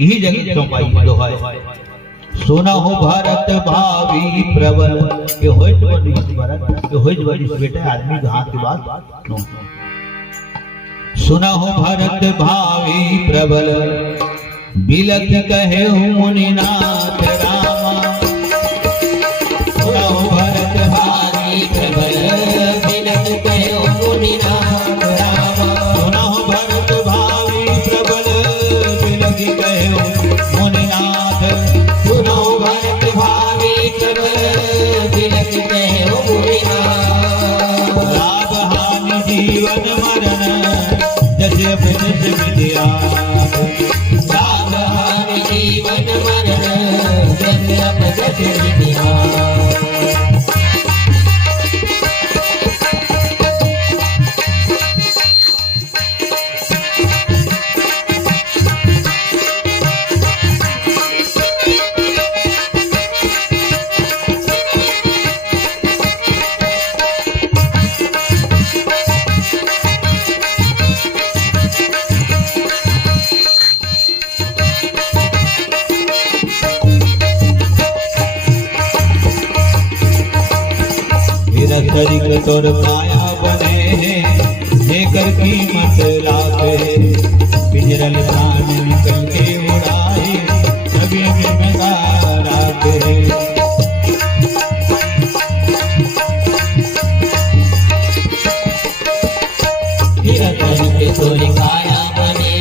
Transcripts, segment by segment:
यही जगह चौपाई जो है सोना हो भारत भावी प्रबल ये होय तो नहीं भारत ये होय वाली बेटा आदमी हाथ के बाद नो सुना हो भारत भावी प्रबल बिलख कहे मुनिनाथ रामा सुना हो भारत भावी प्रबल बिलख कहे मुनिनाथ रामा सुना हो भारत भावी प्रबल बिलख कहे मुनिनाथ सुना हो भारत भावी प्रबल बिलख कहे मुनिनाथ लाभ हानि जीवन मरण जैसे प्रदेश विद्या साधारण जीवन मरण जैसे प्रदेश विद्या तरिक तोर काया बने हैं लेकर कीमत लाखे पिंजरल प्राण निकल के उड़ाए सभी जिम्मेदार आते तरिक तोर काया बने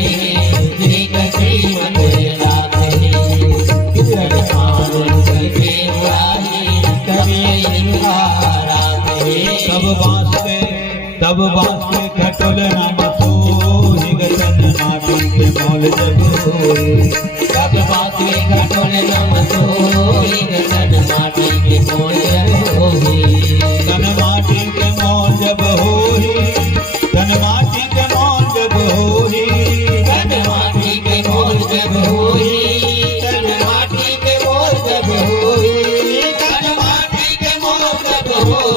लेकर कीमत लाखे पिंजरल प्राण निकल के उड़ाए सभी जिम्मेदार तब बांस के खटोल नाम सोही गगन माटी के मौल जब होई तब बांस के खटोल नाम सोही गगन माटी के मौल जब होई तन माटी के मौल जब होई तन माटी के मौल जब होई तन माटी के मौल जब होई तन माटी के मौल जब होई तन माटी के मौल जब होई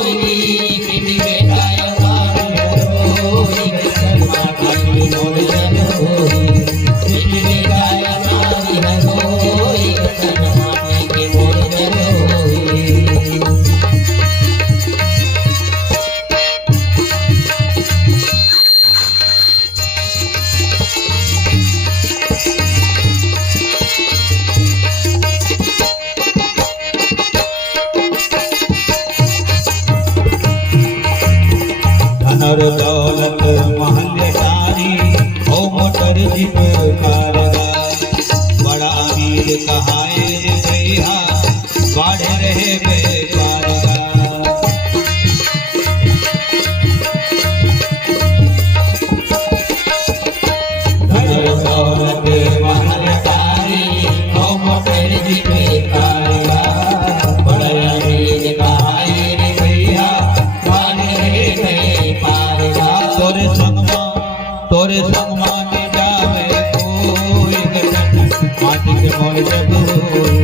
दौलत महल्लेदारी हो मोटर जीप कारगार बड़ा अमीर कहाए भैया बाढ़े रहे दौलत महल्लेदारी हो मोटर जीप कारगार बड़ा अमीर कहाए भैया तोरे संगमा में जावे कोई गगन माटी के मौल जब होई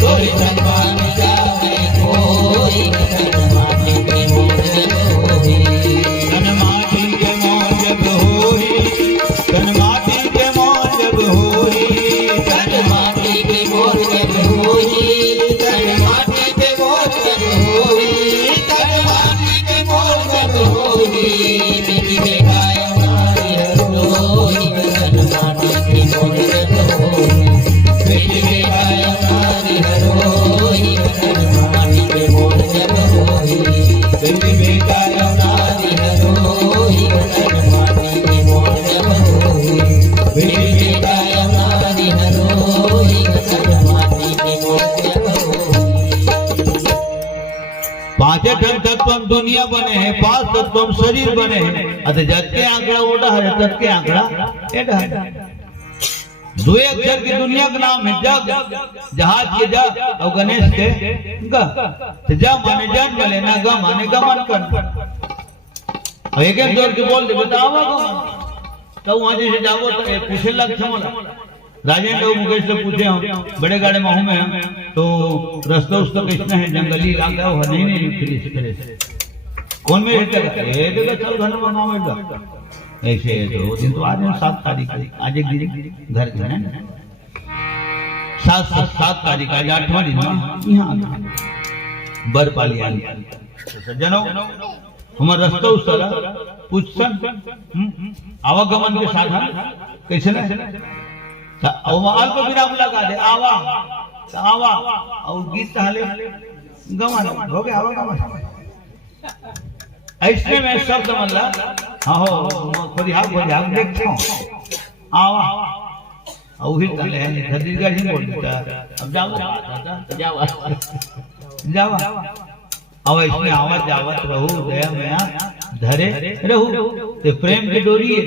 तोरे संगमा में जावे कोई गगन माटी के मौल जब होई तन माटी के मौल जब होई तन माटी के मौल जब होई तन माटी के मौल जब होई तन माटी के मौल जब होई तन माटी के मौल जब होई पांचे ठन तत्व दुनिया बने हैं पांच तत्व शरीर बने हैं अतः जग के आंकड़ा ओढ़ा है तत् के आंकड़ा एड़ा है दो अक्षर की दुनिया का नाम है जग जहाज के जग और गणेश के ग तो ज माने जन्म लेना ग माने गमन करना एक एक जोर के बोल दे बतावा गमन तो वहां जैसे जाओ तो पूछे लग छमला राजेंद्र और मुकेश से पूछे हम बड़े गाड़े महू में हम तो रास्ता उसका कितना है जंगली इलाका है नहीं फिर इस तरह से कौन में रहता है ये देखो चल घर में बनाओ ऐसे दो दिन तो आज 7 तारीख आज एक दिन घर है सात तारीख आज 8वां दिन यहाँ बर पाली आई। सज्जनों हमारा रास्ता उस तरह पूछसन आवागमन के साधन कैसे ना अवमाल को विराम लगा दे आवा आवा और गीत हाले गमन हो गया आवागमन ऐसे में शब्द मतलब हाँ हो परिहाग देखता हूँ आवा और ही तले है छत्तीसगढ़ ही बोलता अब जाओ जाओ अब इसमें आवत जावत रहू दया में धरे रहू ते प्रेम की डोरी है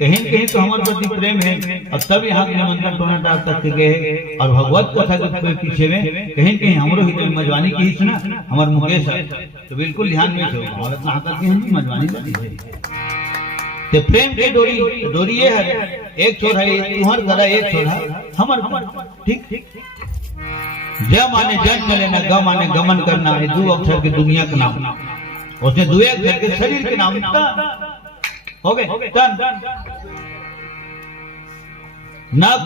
कहीं तो हमारे प्रति प्रेम है और तब यहाँ के निमंत्रण टोना तक गए और भगवत कथा के पीछे में कहीं हमरो ही मजवानी की सुना हमारे मुकेश है तो बिल्कुल ध्यान में छो हमारे कहाँ तक हम मजवानी करती है ते प्रेम की डोरी ये है एक छोर है तुहर करा एक छोर है हमर ठीक ज माने जन्म लेना ग माने गमन करना है दो अक्षर की दुनिया का नाम उसने दो अक्षर के शरीर के नाम हो गए तन नख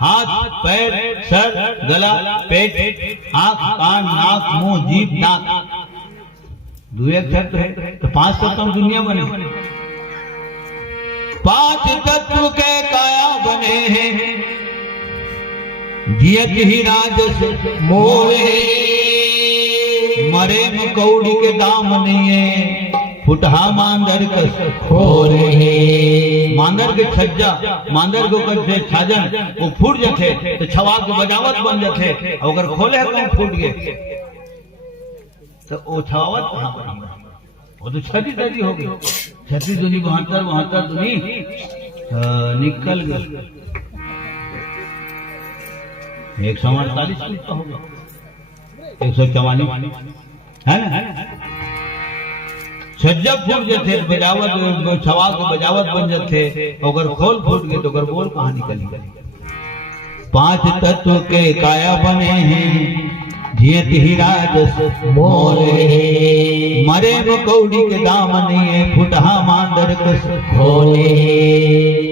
हाथ पैर सर गला पेट आंख कान नाक मुंह जीभ दांत दो अक्षर तो है तो 5 तत्व दुनिया बने 5 तत्व के काया बने हैं जियत ही राजस मोहे मरे मकौड़ी के दाम नहीं है फुटहा मांदर कस खोरे मांदर के छज्जा मांदर को कसे छाजन वो फूट जाते तो छवा के बजावत बन जाते अगर खोले कौन फूट गए तो वो छवावत कहाँ बनी वो तो छती हो गई छती दुनी 72 दुनी निकल गई 148 तो होगा 144 है ना छज्जा फूट जाते बजावत छवा के बजावत बन जाते अगर खोल फूट गए तो अगर बोल कहाँ निकली 5 तत्व के काया बने हैं जियत ही राजस मोरे मरे मकौड़ी के दाम नहीं है फुटहा मांदर कस खोले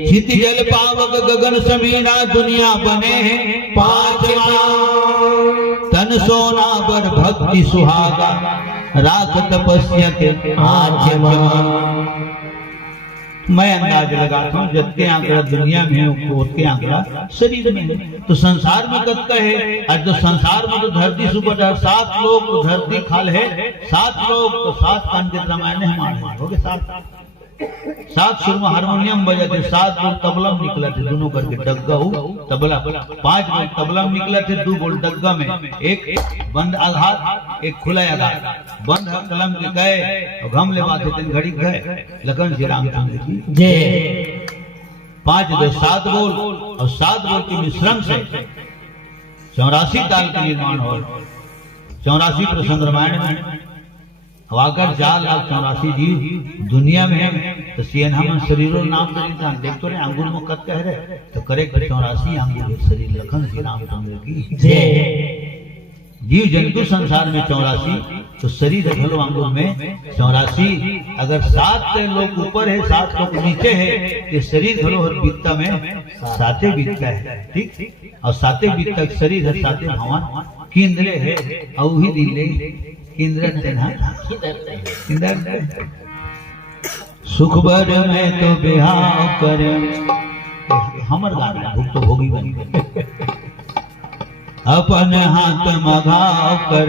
चित जल पावक गगन समीरा दुनिया बने हैं 5 तन सोना बर भक्ति सुहागा राख तपस्या के आचमा मैं अंदाज लगाता हूँ जब के आंकड़ा दुनिया में उसके आंकड़ा शरीर में तो संसार में कब का है आज तो संसार में तो धरती सुपर 7 लोग तो धरती खाल है 7 लोग तो 7 कान के रामायण हमारे हो गए 7 सुर में हारमोनियम बजाते 7 लोग तबला में निकला थे दोनों करके डग्गा हो तबला 5 लोग तबला में निकला थे 2 गोल डग्गा में एक बंद आघात एक खुला आघात बंद कलम के गए और घम ले बाते दिन घड़ी गए लखन श्री रामचंद्र की जय 5 दो 7 बोल और 7 बोल के मिश्रण से 84 ताल का निर्माण हो 84 प्रसंग रामायण में अगर 4,84,000 जीव दुनिया में है तो सीएन हम शरीरों नाम तो देख तो रहे अंगुल में कत कह रहे तो करे 84 अंगुल शरीर लखन श्री रामचंद्र की जय जीव जंतु संसार में 84 तो शरीर घलो अंगुल में 84 अगर 7 लोग ऊपर है 7 लोग नीचे है ये शरीर घलो हर बीतता में 7 बीतता है ठीक और 7 बीतता शरीर है 7 भवन केंद्र है और ही दिले इंद्र सुख बर में तो बिहाव कर हमर गाना भूख तो भोगी बन अपन हाथ मघाव कर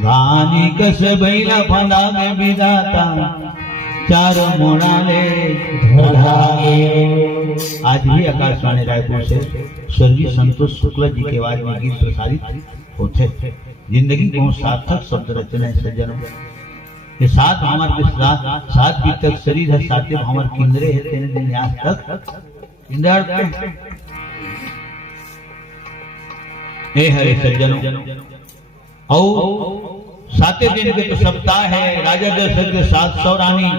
गानी कस बैला फंदा में विदाता चारों मोड़ा ले आज भी आकाशवाणी रायपुर से स्वर्गीय संतोष शुक्ला जी के आवाज में गीत प्रसारित होते जिंदगी को सार्थक शब्द रचना है सज्जनों ये 7 हमारे के 7 भी तक शरीर है 7 हमारे केंद्रे है तेने दिन आज तक इंद्र ए हरे सज्जनों और 7 दिन के तो सप्ताह है राजा दशरथ के 700 रानी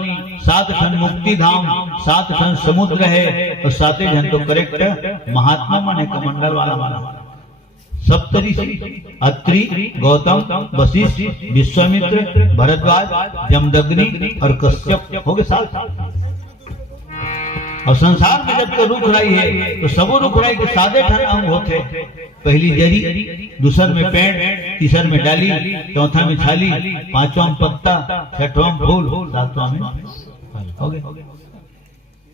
7 ठन मुक्ति धाम 7 ठन समुद्र है और 7 जन तो करेक्ट महात्मा माने कमंडल वाला माना सप्तऋषि अत्रि गौतम वशिष्ठ विश्वामित्र भरद्वाज जमदग्नि और कश्यप हो गए 7 और संसार में जब तो रुख रही है तो सबो रुख रही के सादे ठन अंग होते। पहली जरी, दूसर में पेड़, तीसर में डाली, चौथा में छाली, पांचवा में पत्ता, छठवां में फूल, सातवां में हो गए।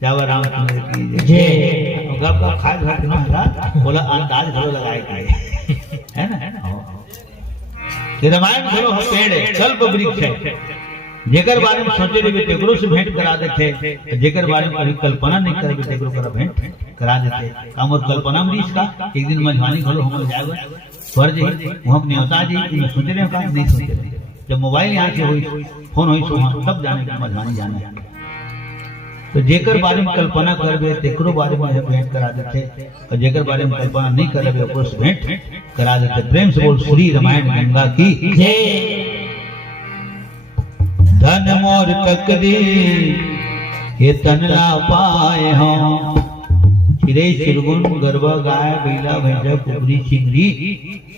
जावा रामचंद्र की जय। गप गप खाए घर ना है बोला अंदाज घरो लगाए के है ना। ये रामायण घरो पेड़ है, कल्प वृक्ष है। जेकर बारे में सोचे रहे तेकरो से भेंट करा देते, जेकर बारे में कभी कल्पना नहीं करे तेकरो करा भेंट करा देते। काम और कल्पना में इसका एक दिन मझवानी घरो हम जाएगा फर्ज है वहां अपने होता जी कि सोचे रहे का नहीं सोचे रहे। जब मोबाइल यहाँ से हुई फोन हुई तो सब जाने के मझवानी जाने। तो जेकर बारे में कल्पना करबे तेकरो बारे में भेंट करा देते, और जेकर बारे में कल्पना नहीं करबे ओकरो से भेंट करा देते। प्रेम से बोल श्री रामायण गंगा की जय। धन मोर तकदीर ये तनला पाए हम, चिरे चिरगुन गरबा गाय बीला भैंसा कुबरी चिंगरी।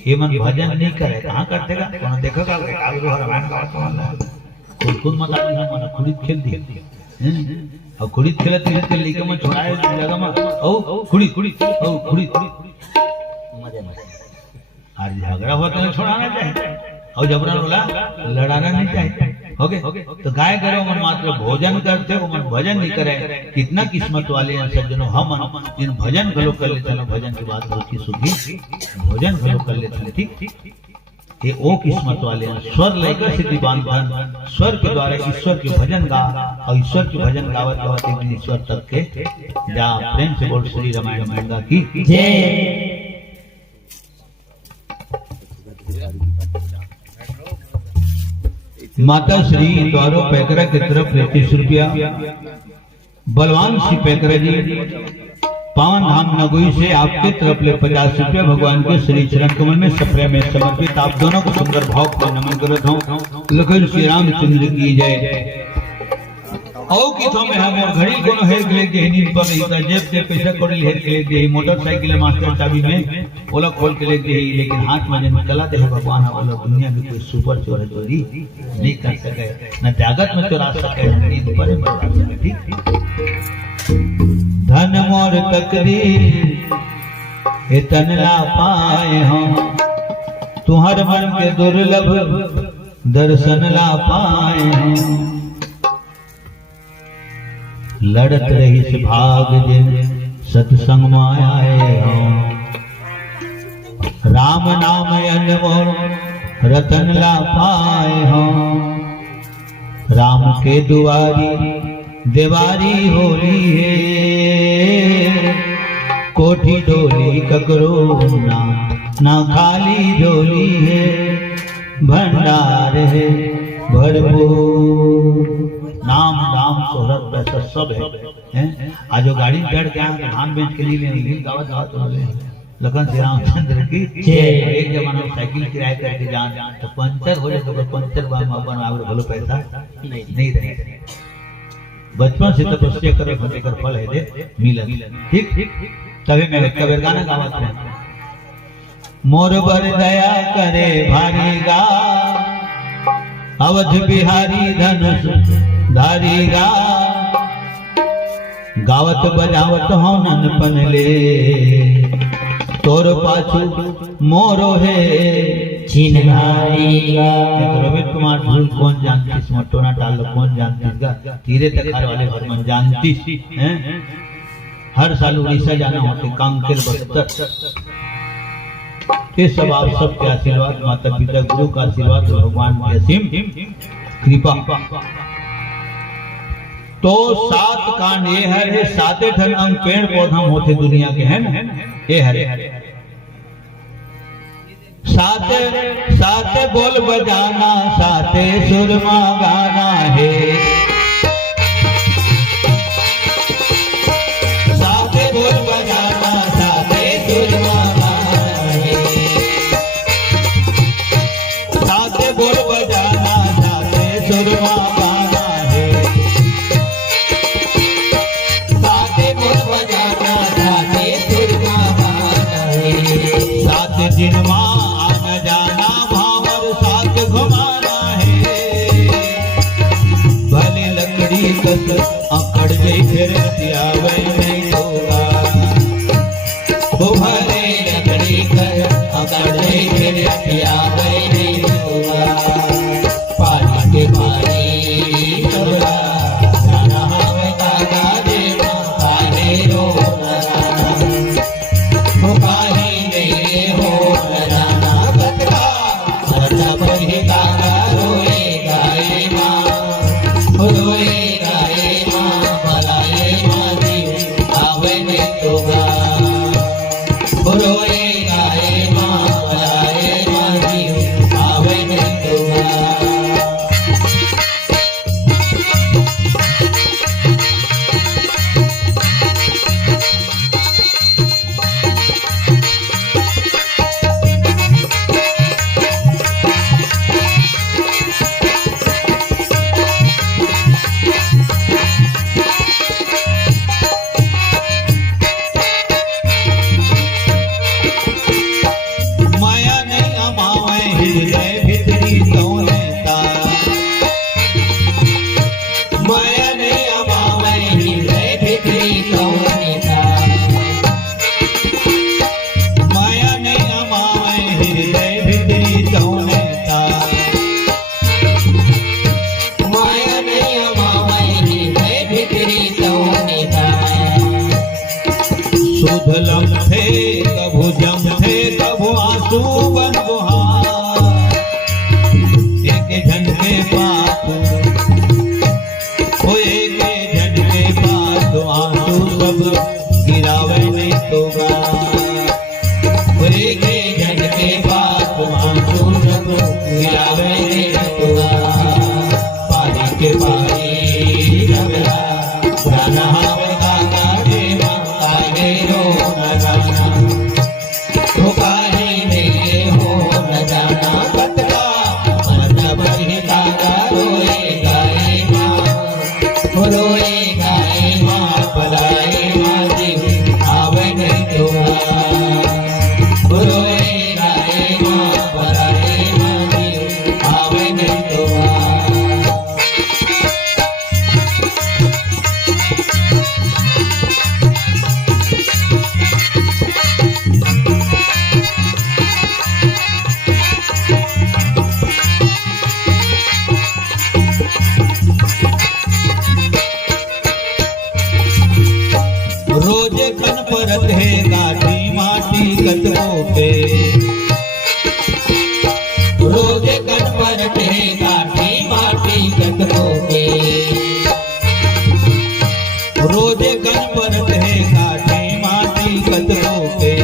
ये मन भजन नहीं करे कहाँ करते का कौन देखा रामायण का खुद मत मन खुद खेल दिए और खुड़ी खेलत खेलत लेके मैं छोड़ाए जगह में ओ खुड़ी खुड़ी ओ खुड़ी मजे मजे आज झगड़ा हुआ तो छोड़ाना चाहिए और जबरन बोला लड़ाना नहीं चाहिए। हो गए तो गाय करो मन मात्र भोजन करते हो मन भजन नहीं करे। कितना किस्मत वाले हैं सज्जनों हम इन भजन गलो कर लेते हैं। भजन की बात होती सुखी भोजन गलो कर लेते हैं। ठीक ये ओ किस्मत वाले हैं। स्वर लेकर सिद्धि बांधन स्वर के द्वारा ईश्वर के भजन गा और ईश्वर के भजन गावत गावत एक दिन ईश्वर तक के जा। प्रेम से बोल श्री रामायण गंगा की जय। माता श्री द्वारो पैकरा की तरफ 35 रुपया, बलवान श्री पैकरा जी पावन धाम नगुई से आपके तरफ ले 50 रुपया भगवान के श्री चरण कमल में सप्रे में समर्पित। आप दोनों को सुंदर भाव को नमन करता हूँ। लखन श्री रामचंद्र की जय। औ की थमे हम और घड़ी कोनो हेर के लेके नींद पर नहीं था। जेब से पैसा कोड़ी हेर के लेके मोटरसाइकिल मास्टर चाबी में ओला खोल के लेके लेकिन हाथ में जन कला दे भगवान बोला दुनिया में कोई सुपर चोर चोरी नहीं कर सके न त्यागत में चुरा सके नींद पर। ठीक धन मोर तकदीर ये तनला पाए हम, तुम्हार मन के दुर्लभ दर्शन ला पाए हम। लड़त रही से भाग जिन सत्संग माए हम, राम नाम अनमोल रतन ला पाए हम। राम के दुआरी देवारी होली है, कोठी डोली ककरो ना खाली झोली है। भंडार है भरपूर, नाम दाम शोहरत पैसा सब है। आज जो गाड़ी चढ़ के धान बेच के लिए गावत गावत वाले लखन श्री रामचंद्र की एक जमाना साइकिल किराए करके जान तो पंचर हो जाए तो पंचर भलो पैसा नहीं रहे। बचपन से तपस्या करे फटे कर फल है दे मिलन। ठीक तभी मैं कबीर गाना गावत है। मोर बर दया करे भारी गा, अवध बिहारी धनुष धारी गा। गावत बजावत हो ननपन ले, तोर पाछू मोरो है चिन्हारी गा। रविंद्र कुमार झूल कौन जानती, मटोना टाल कौन जानती गा। तीरे तखार वाले भगवान जानती हैं। हर साल उड़ीसा जाना होते कांकेर बस्तर। ये सब आप सबके आशीर्वाद, माता पिता गुरु का आशीर्वाद, भगवान की असीम कृपा। तो 7 कांड ये है, 7 ठन अंग पेड़ पौधा होते दुनिया के है ना। ये हरे 7 बोल बजाना, 7 सुरमा गाना है। 7 बोल बजाना, 7 सुरमा बोल बजाना, 7 सुरमा गाना है। 7 बोल बजाना, 7 सुरमा गाना है। 7 जिनमा आना जाना भावर 7 घुमाना है। फिर आवे नहीं होगा भरे लकड़ी कर अकड़ ले फिर आवे नहीं होगा पानी के पानी सबला जाना हमें कागा दे काहे रो काहे नहीं हो जाना बतका सदा पर ही कागा रोए गाए माँ रोए गाए माँ भलाए माँ जी आवे नहीं होगा रोए गाए माँ भलाए माँ जी आवे नहीं होगा सुधलम थे कभु जम थे कभु आंसू बन बुहार एक झंडे पास ओ एक झंडे पास आंसू सब गिरावे नहीं तोगा एक झंडे पास आंसू सब गिरावे नहीं तोगा पानी के पानी रगड़ा जाना हमें कागा देवा काहे रो न जाना तो काहे नहीं हो न जाना बतका मतलब ही कागा रोए गाए माँ रोए गाए माँ भलाए माँ जी आवे नहीं होगा रोए गाए माँ भलाए माँ जी आवे नहीं होगा रोजे कन परत है गाठी माटी कतरों पे रोजे कन परत है गाठी माटी कतरों पे रोजे कन परत है गाठी माटी कतरों पे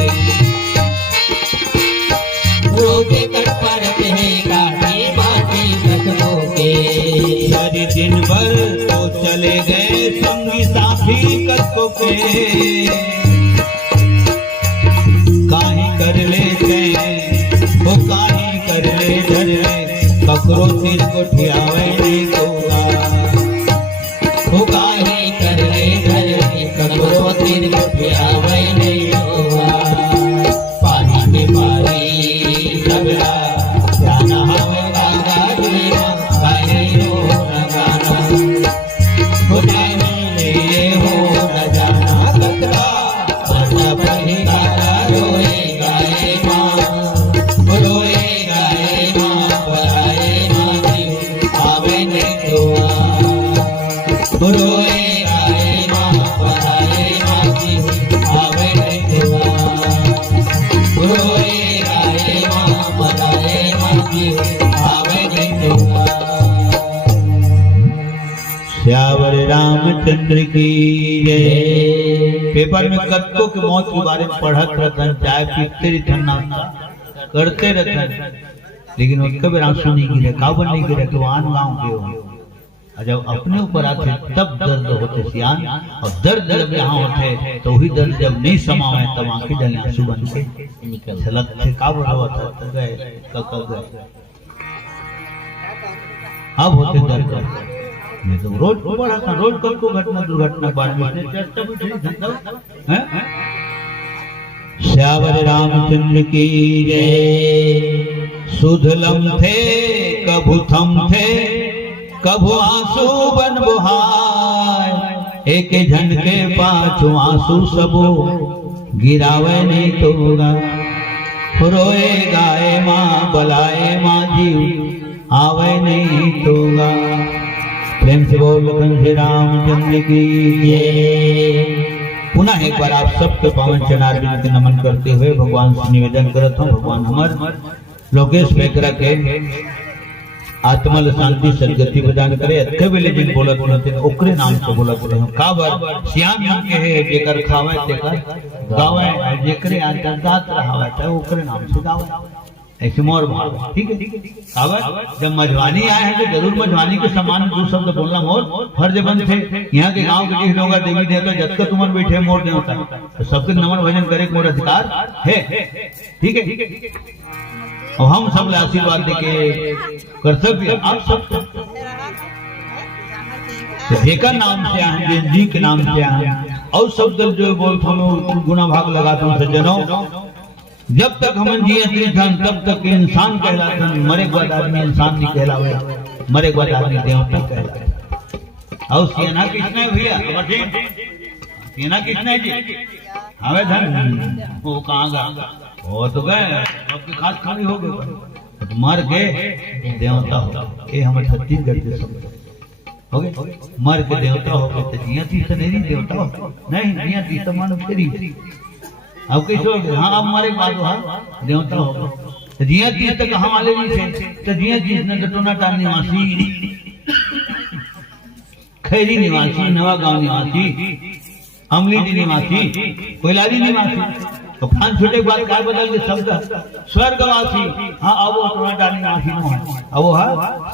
रोजे कन परत है गाठी माटी कतरों पे सारी दिन भर तो चले गए संगी साथी कतकों के काहे कर ले चैन वो काहे कर ले धर ले ककरो सिर को ठियावे नहीं होगा वो काहे कर ले धर ले ककरो सिर को ठियावे नहीं होगा पानी के पानी सबला जाना हमें कागा देवा काहे रो न जाना वो नहीं हो न जाना कतरा मतलब ही कागा रोए गाए माँ रोए गाए माँ भलाए माँ जी आवे नहीं होगा रोए गाए माँ भलाए माँ जी आवे नहीं होगा रोए गाए माँ भलाए माँ जी आवे नहीं होगा श्यावर रामचंद्र की जय। पेपर में कत्कों की मौत के बारे में पढ़त रहते चाय पीते रहते नाश्ता करते रहते लेकिन उसका भी आंसू नहीं गिरे काबन नहीं गिरे तो आन गाँव के हो जब अपने ऊपर आते तब दर्द होते सियान और दर्द जब यहाँ होते तो वही दर्द जब नहीं समावे तब आंखें जले आंसू बन के निकल सलत थे काबन होता तब गए गए अब होते दर्द मैं तो रोज पढ़ा था रोज कल को घटना दुर्घटना बारे में चर्चा में थी धंधा हैं श्यावर रामचंद्र की जय। सुधलम थे कभु थम थे कभु आंसू बन बुहाय एक झन के पाछू आंसू सबो गिरावे नहीं तोगा रोए गाए माँ बलाए माँ जीव आवे नहीं तोगा। प्रेम से बोल लखन श्री रामचंद्र की जय। पुनः एक बार आप सबके पावन चरणारविंद के नमन करते हुए भगवान से निवेदन करता हूँ, भगवान हमार लोकेश बेकरा के आत्मल शांति सदगति प्रदान करे। अथे वेले जिन बोलत नते ओकरे नाम से बोलत रहे हम काबर श्याम नाम के है जेकर खावे तेकर गावे, जेकरे आदत रहावे त ओकरे नाम से गावे। ऐसे मोर भाव ठीक है। काबर जब मजवानी आए हैं तो जरूर मजवानी के समान दो शब्द बोलना मोर फर्ज बन थे। यहाँ के गांव के जिस लोग देवी देवता जब तक तुमन बैठे मोर देवता तो सबके नमन भजन करे मोर अधिकार है, ठीक है। और हम सब आशीर्वाद देके कर्तव्य आप सब जेकर नाम से आए जी के नाम से आए और शब्द जो बोलते हम गुना भाग लगाते हैं सज्जनों। जब तक हम जिये तब तक इंसान कहलाते, मरे के बाद आदमी इंसान नहीं कहलावे, मरे के बाद आदमी देवता कहलावे। और सेना किसने भैया सेना किसने जी हमें धन वो कहाँ गा वो तो गए आपके खास खाली हो गए मर गए देवता हो। ये हमें छत्तीसगढ़ के शब्द हो गए, मर के देवता हो गए तो जिया तीस नहीं देवता हो नहीं जिया तीस मानो तेरी अब कैसे हो गए। हाँ अब मरे बाद देवता हो गए जिया तीस तक हम वाले नहीं थे तो जिया तीस ने तो टोनाटान निवासी, खैरी निवासी, नवा गांव निवासी, अमली निवासी, कोयलारी निवासी तो फान छूटे के बाद काय बदल के शब्द स्वर्गवासी। हाँ अब वो टोनाटान निवासी नो है, अब वो है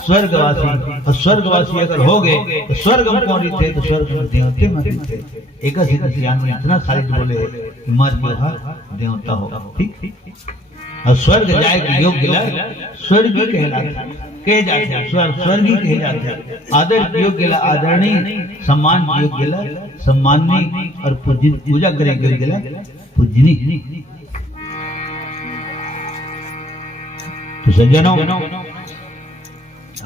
स्वर्गवासी। और स्वर्गवासी अगर हो गए तो स्वर्ग में कौन थे तो स्वर्ग में देवते में थे। एक इतना सारी बोले मर के देवता होगा ठीक। और स्वर्ग जाए कि योग्य स्वर्गीय कहलाते कहे जाते, स्वर्गीय कहे जाते। आदर योग्य आदरणीय, सम्मान योग्य सम्माननीय और पूजा करे योग्य पूजनी। तो सज्जनों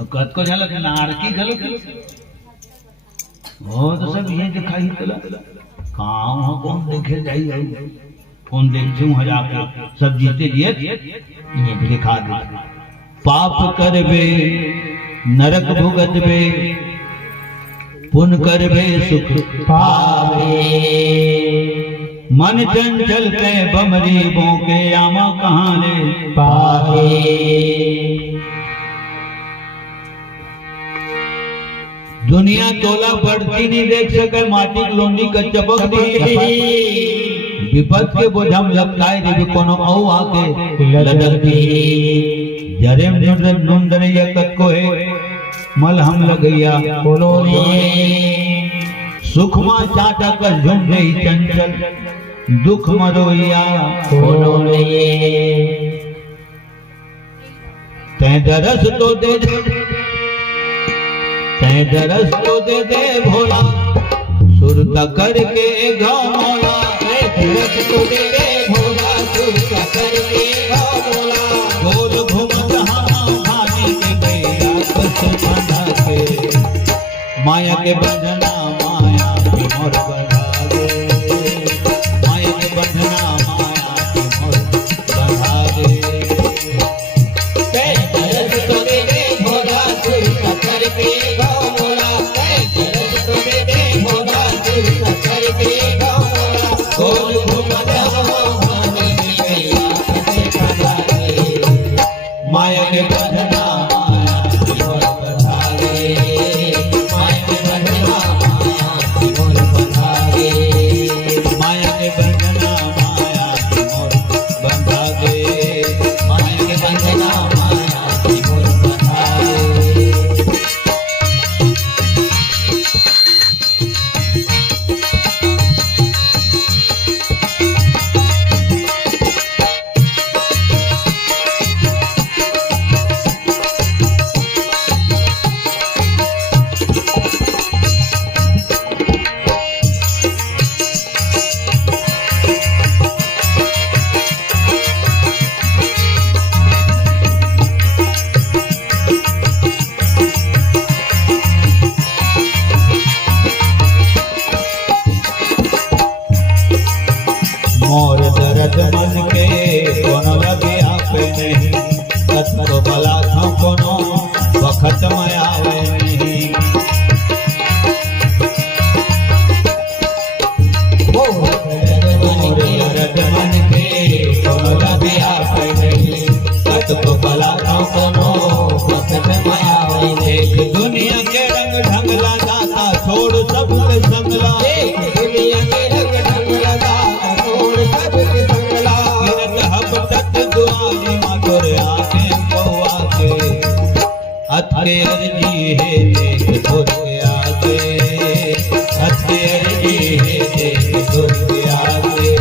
कद को झलक नारकी गलत हो तो सब ये दिखाई तला काम हो कौन देखे जाई कौन देखूं हजा के सब जीते जियत दिखा दे। पाप करबे नरक भुगतबे पुण्य करबे सुख पावे। मन चंचल के बमरी बोके आमा कहाने पावे। दुनिया तोला बढ़ती नहीं देख सके माटी लोनी का चपक दी। विपद के बोझम लपटाए रे कोनो औ आके लदकती। जरे नुंदन यकत को है मल हम लगैया कोनो ने। सुख मा चाटा कर झुम गई चंचल दुख मरोइया कोनो ने। तै दरस तो दे तै दरस तो दे भोला सुरता करके घमोला। दरस तो दे भोला सुरता करके घमोला। गोल घूम जहां भाने के गया कस बना के माया के बंधना माया की मोर बना दे। माया के बंधना माया की मोर बना दे। दरस तो दे भोला सुरता करके घमोला। दरस तो दे भोला सुरता करके घमोला। गोल घूम जहां भाने के गया कस बना के माया के बंधना माया की मोर बना दे। माया के बंधना अतके अर्जी है देख खुद के आगे, अतके अर्जी है देख खुद के आगे।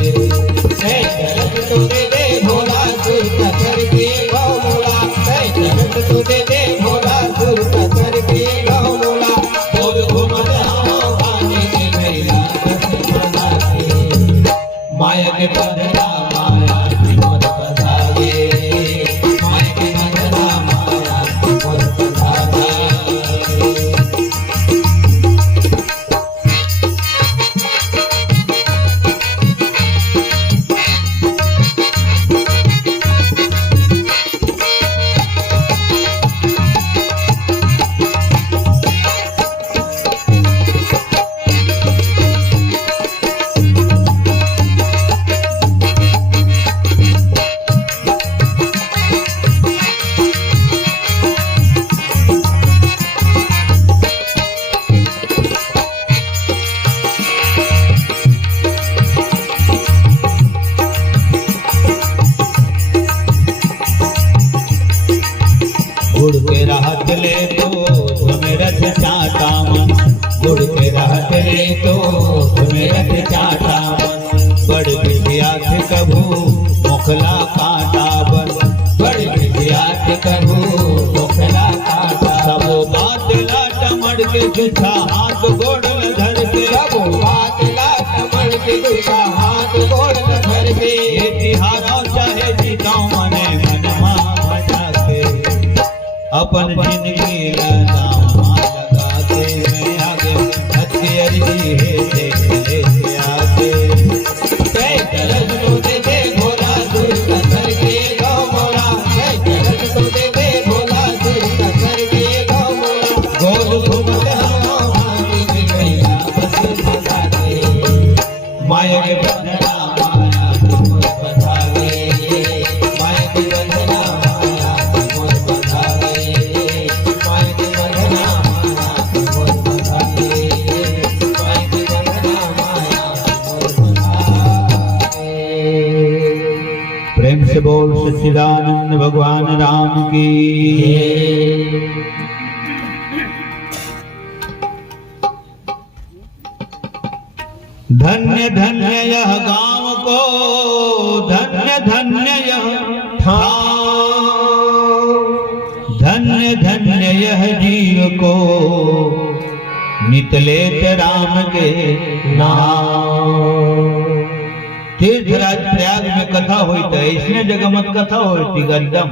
तरफ तो दे दे भोला सुर कर के गौ मोला, तरफ तो दे दे भोला सुर कर के गौ मोला। बोल घुमत हम पानी के गैया बस बना के, माया के बंधना माया की मोर बधावे, माया के बंधना माया की मोर बधावे। गुड़ के राहत ले तो तुम्हें रथ चाटा मन, गुड़ के राहत ले तो तुम्हें रथ चाटा मन। बड़ विद्यार्थ कभू मोखला काटा बन, बड़ विद्यार्थ कभू मोखला काटा। सबो बात लाट मड़ के झूठा हाथ गोड़ धर के, सबो बात लाट मड़ के झूठा हाथ गोड़ धर के। ये तिहारा चाहे जीताऊं मने मनमा भजा के, अपन जिंदगी लगाम लगा के मैं आगे, अतके अर्जी है देख ले आगे। तरफ तो दे दे भोला सुर कर के गौ मोला, तरफ तो दे दे भोला सुर कर के गौ मोला। गोल घूमत हम पानी के गैया बस बना के, माया के बंधना माया की मोर बधावे, माया की बंधना माया की मोर बधावे, माया की बंधना माया की मोर बधावे, माया की बंधना माया की मोर बधावे। प्रेम से बोल सच्चिदानंद भगवान राम की। धन्य धन्य यह गांव को, धन्य धन्य यह ठाव, धन्य धन्य यह जीव को नितलेत राम के नाम। तीर्थराज प्रयाग में कथा हुई तो ऐसने जगह मत कथा होती गंगम,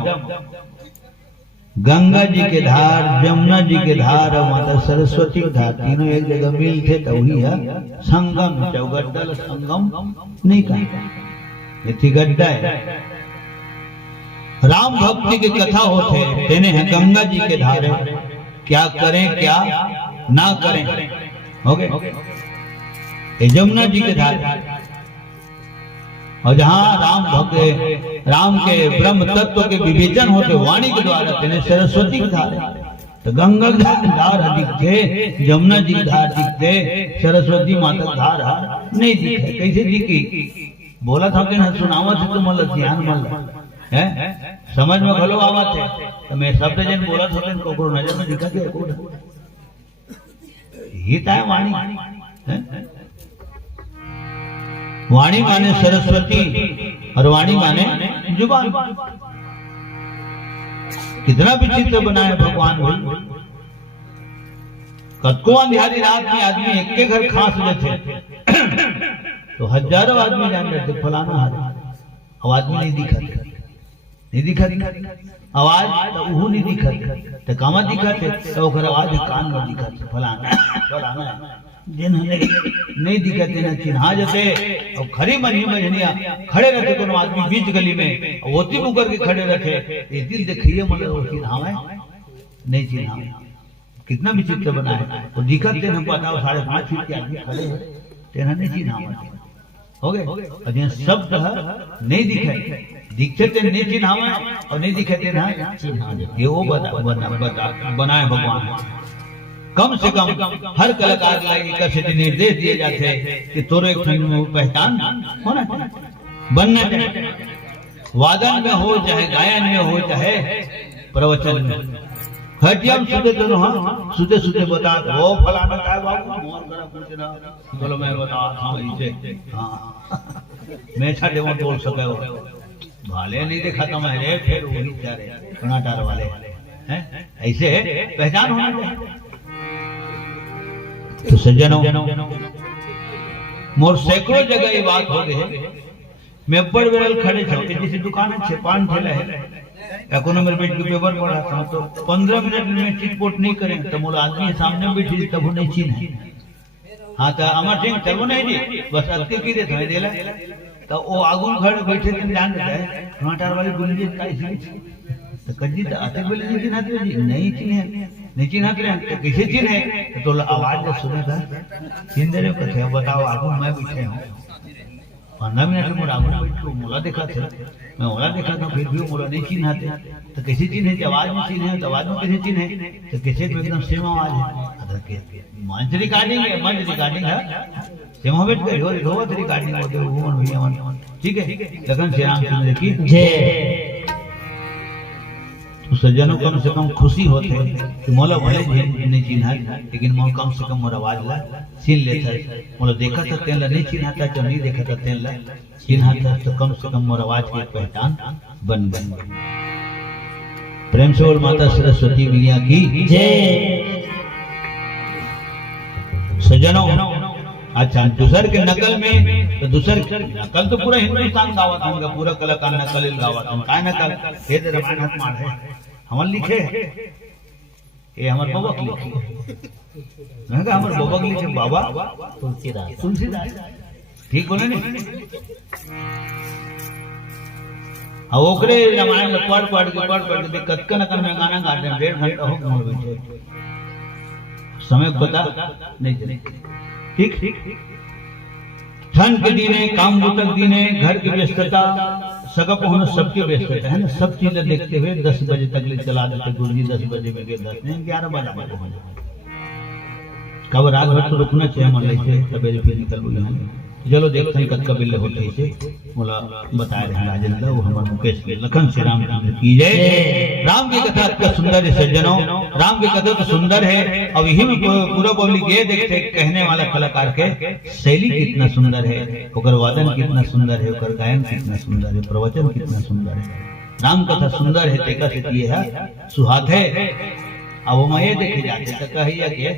गंगा जी के धार, जमुना जी के धार और माता सरस्वती के धार तीनों एक जगह मिल थे तो वही है संगम। चौगड्डा संगम नहीं कहा, ये थी गड्ढा है। राम भक्ति की कथा होते तेने है गंगा जी के धारे, क्या करें क्या ना करें हो गए। यमुना जी के धारे और जहाँ राम के ब्रह्म तत्व के विवेचन होते वाणी के द्वारा तेने सरस्वती की धार, तो गंगा की धार अधिक थे, यमुना जी की धार अधिक थे, सरस्वती माता की धार नहीं दिखे। कैसे दिखी? बोला था कि सुनावा थे तुम ध्यान मल है समझ में भलो आवा थे तो मैं शब्द जन बोला था को नजर में दिखा के ये है वाणी है? वाणी माने सरस्वती और वाणी माने जुबान। कितना विचित्र बनाया भगवान भाई। कतको अंधियारी रात में आदमी एक के घर खांस लेते तो हजारों आदमी जान लेते फलाना हाल, अब आदमी नहीं दिखा आवाज तो वो नहीं दिखा तो कामा दिखाते तो आवाज कान में दिखाते फलाना जिन्होंने नहीं दिखते न चिन्हा जाते और खरी मनी मजनिया खड़े रहते कोनो आदमी बीच गली में ओती मुकर के खड़े रहते ये दिल देखिए मतलब वो चिन्हावे नहीं चिन्हावे। कितना विचित्र बना है। तो दिखते हम पता 5.5 फीट के आदमी खड़े हैं तेना नहीं चिन्हावे हो गए। और जिन शब्द नहीं दिखते ते नहीं चिन्हावे और नहीं दिखते ना चिन्हा ये वो बनाए भगवान। कम से कम हर कलाकार लागे कैसे निर्देश दिए जाते हैं कि तोरे एक पहचान होना बनना चाहिए। वादन में हो चाहे गायन में हो चाहे प्रवचन में हटियम सुते तो हाँ सुते सुते बता वो फलाना काय बाबू मोर करा कुछ ना चलो मैं बता हाँ इसे हाँ मैं छाड़े वो बोल सके हो भाले नहीं देखा तो मैं रे फिर वही चारे कर्नाटार वाले हैं ऐसे पहचान होना चाहिए। तो सज्जनों मोर सैकड़ों जगह ये बात हो गई मैं बड़ बेरल खड़े छो कि जिस दुकान है पान ठेला है इकोनॉमिक बेट के पेपर पढ़ा था तो 15 मिनट में चिटपोट नहीं करें तो मोला आदमी सामने बैठी तब नहीं चीन है हाँ तो हमार टेंग चलो नहीं जी बस अटके की दे थोड़ी देला तो वो आगुन खड़े बैठे थे ध्यान देता है टमाटर वाली गुंजी काई तो कजी तो आते बोले नहीं चिन्हाते जी नहीं चिन्हे नहीं चिन्हाते तो किसे चिन्हे तो आवाज जब सुना था चिन्ह कथे बताओ आगू मैं बैठे हूँ 15 मिनट में आगू बैठो मोला देखा थे मैं मोला देखा था फिर भी मोला नहीं चिन्हाते तो किसी चिन्हे की आवाज में चिन्हे तो आवाज में किसी चिन्हे तो किसी को एकदम सेम आवाज है मंच रिकॉर्डिंग है मंच रिकॉर्डिंग है सेम हो बैठ गए रोवत रिकॉर्डिंग होते वो भैया ठीक है लखन श्री रामचंद्र की जय। तो सज्जनों कम से कम खुशी होते कि मोला भले नहीं चिन्हा लेकिन मोल कम से कम मोर आवाज ला छीन लेता है मोला देखा था तेन ला नहीं चिन्हाता जब नहीं देखा था तेन ला चिन्हाता तो कम से कम मोर आवाज की पहचान बन गई। प्रेम से बोल माता सरस्वती मैया की जय। सज्जनों अच्छा दूसर के नकल में तो दूसर नकल तो पूरा हिंदुस्तान गावत होगा पूरा कलाकार नकल गावत हम काय नकल हे दे रामायण हाथ मार है हमन लिखे ये हमर बाबा लिखे मैं का हमर बाबा लिखे बाबा तुलसीदास ठीक बोले नहीं आ ओकरे रामायण पढ़ के कतका नकल में गाना गाते 1.5 घंटा हो मोर बैठे समय पता नहीं चले ठीक ठंड के दिने काम बुतक दिने घर की व्यस्तता सगप होना सबकी व्यस्तता है ना सब चीजें देखते हुए 10 बजे तक ले चला देते गुरुजी 10 बजे में गए 10 नहीं 11 बजे कब रात भर तो रुकना चाहिए मन लेके सवेरे फिर निकल बुझाने चलो देखते हैं कब बिल्ले होते से बोला बताए रहे राजेंद्र वो हमारे मुकेश के लखन श्री रामचंद्र की जय। राम की कथा इतना सुंदर है सज्जनों राम की कथा तो सुंदर है अब यही में पूरा पब्लिक ये देखते कहने वाला कलाकार के शैली कितना सुंदर है ओकर वादन कितना सुंदर है ओकर गायन कितना सुंदर है प्रवचन कितना सुंदर है राम कथा सुंदर है तेका से किए है सुहात है। अब वो मैं देखे जाते तो कहिया के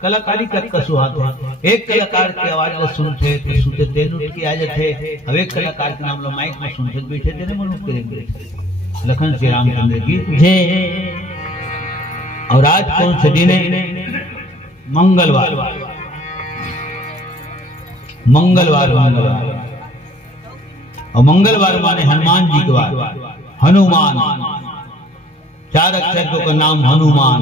कलाकारी कब का सुहात है एक कलाकार की आवाज ला सुनते तो सुते तेन उठ के आ जाते अब एक कलाकार के नाम लो माइक में सुनते बैठे थे ने मन उठ के लखन श्री रामचंद्र की जय। और आज कौन से दिन है मंगलवार और मंगलवार माने हनुमान जी के वार हनुमान 4 अक्षर का नाम हनुमान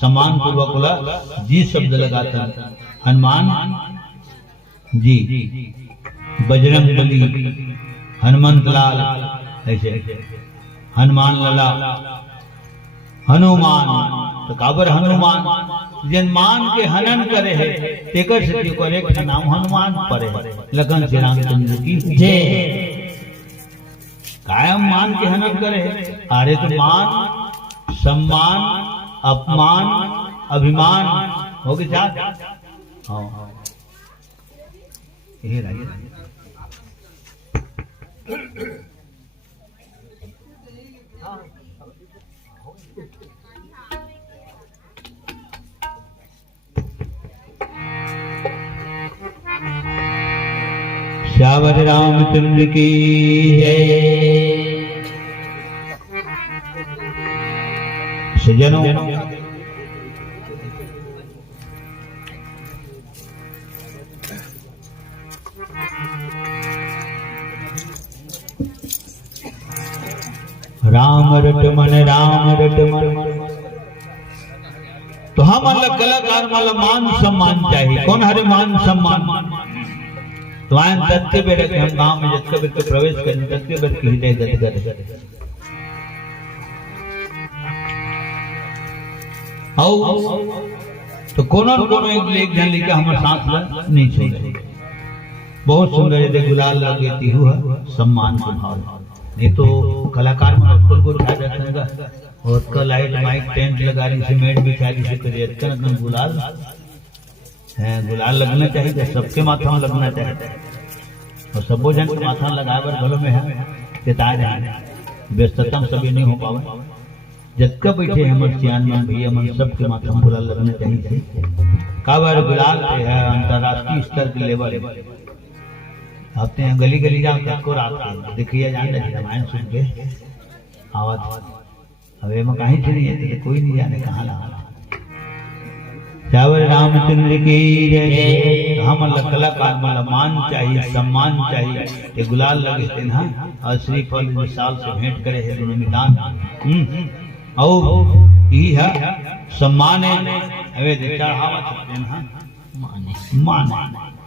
सम्मान पूर्वक जी शब्द लगाता हनुमान जी बजरंग बली हनुमंत लाल ऐसे हनुमान लला हनुमान तो काबर हनुमान जिन मान के हनन करे है तेकर से करे का नाम हनुमान पड़े लखन श्री रामचंद्र की जय। कायम मान के हनन करे अरे तो मान सम्मान अपमान अभिमान हो गए साथ हाँ ये रही श्यावर रामचंद्र की जय। सज्जनों राम रट मन तो हम अलग कलाकार वाला मान सम्मान चाहिए कौन हरे मान सम्मान तो आयन तत्व बेर के हम गांव में जत्के बेर के प्रवेश करें तत्व बेर के हृदय गद गद तो कोनो एक जन लेके हमारे साथ ला नहीं छोड़े बहुत सुंदर है गुलाल लगती हुआ सम्मान के भाव नहीं तो कलाकार में बिल्कुल उठा जाता है और का लाइट माइक टेंट लगा रही, सीमेंट बिछा रही, करिए कन गुलाल है, गुलाल लगना चाहिए तो सबके माथा में लगना चाहिए, और सबो जन के माथा लगा कर गलों में है चेता जाए व्यस्तता में सभी नहीं हो पावे। जबका बैठे हमर सियान मन भैया मन सबके माथा में गुलाल लगना चाहिए। काबर गुलाल है अंतरराष्ट्रीय स्तर के लेवल आते हैं, गली गली जा को रात देखिए जान रामायण सुन के आवाज अबे में कहीं से नहीं है, कोई नहीं जाने कहाँ लगा। चावल रामचंद्र की जय। हम कलाकार मला मान चाहिए, सम्मान चाहिए, ये गुलाल लगे थे ना और श्रीफल विशाल से भेंट करे है दोनों निदान और ई है सम्मान है। अबे चढ़ावा सकते हैं मान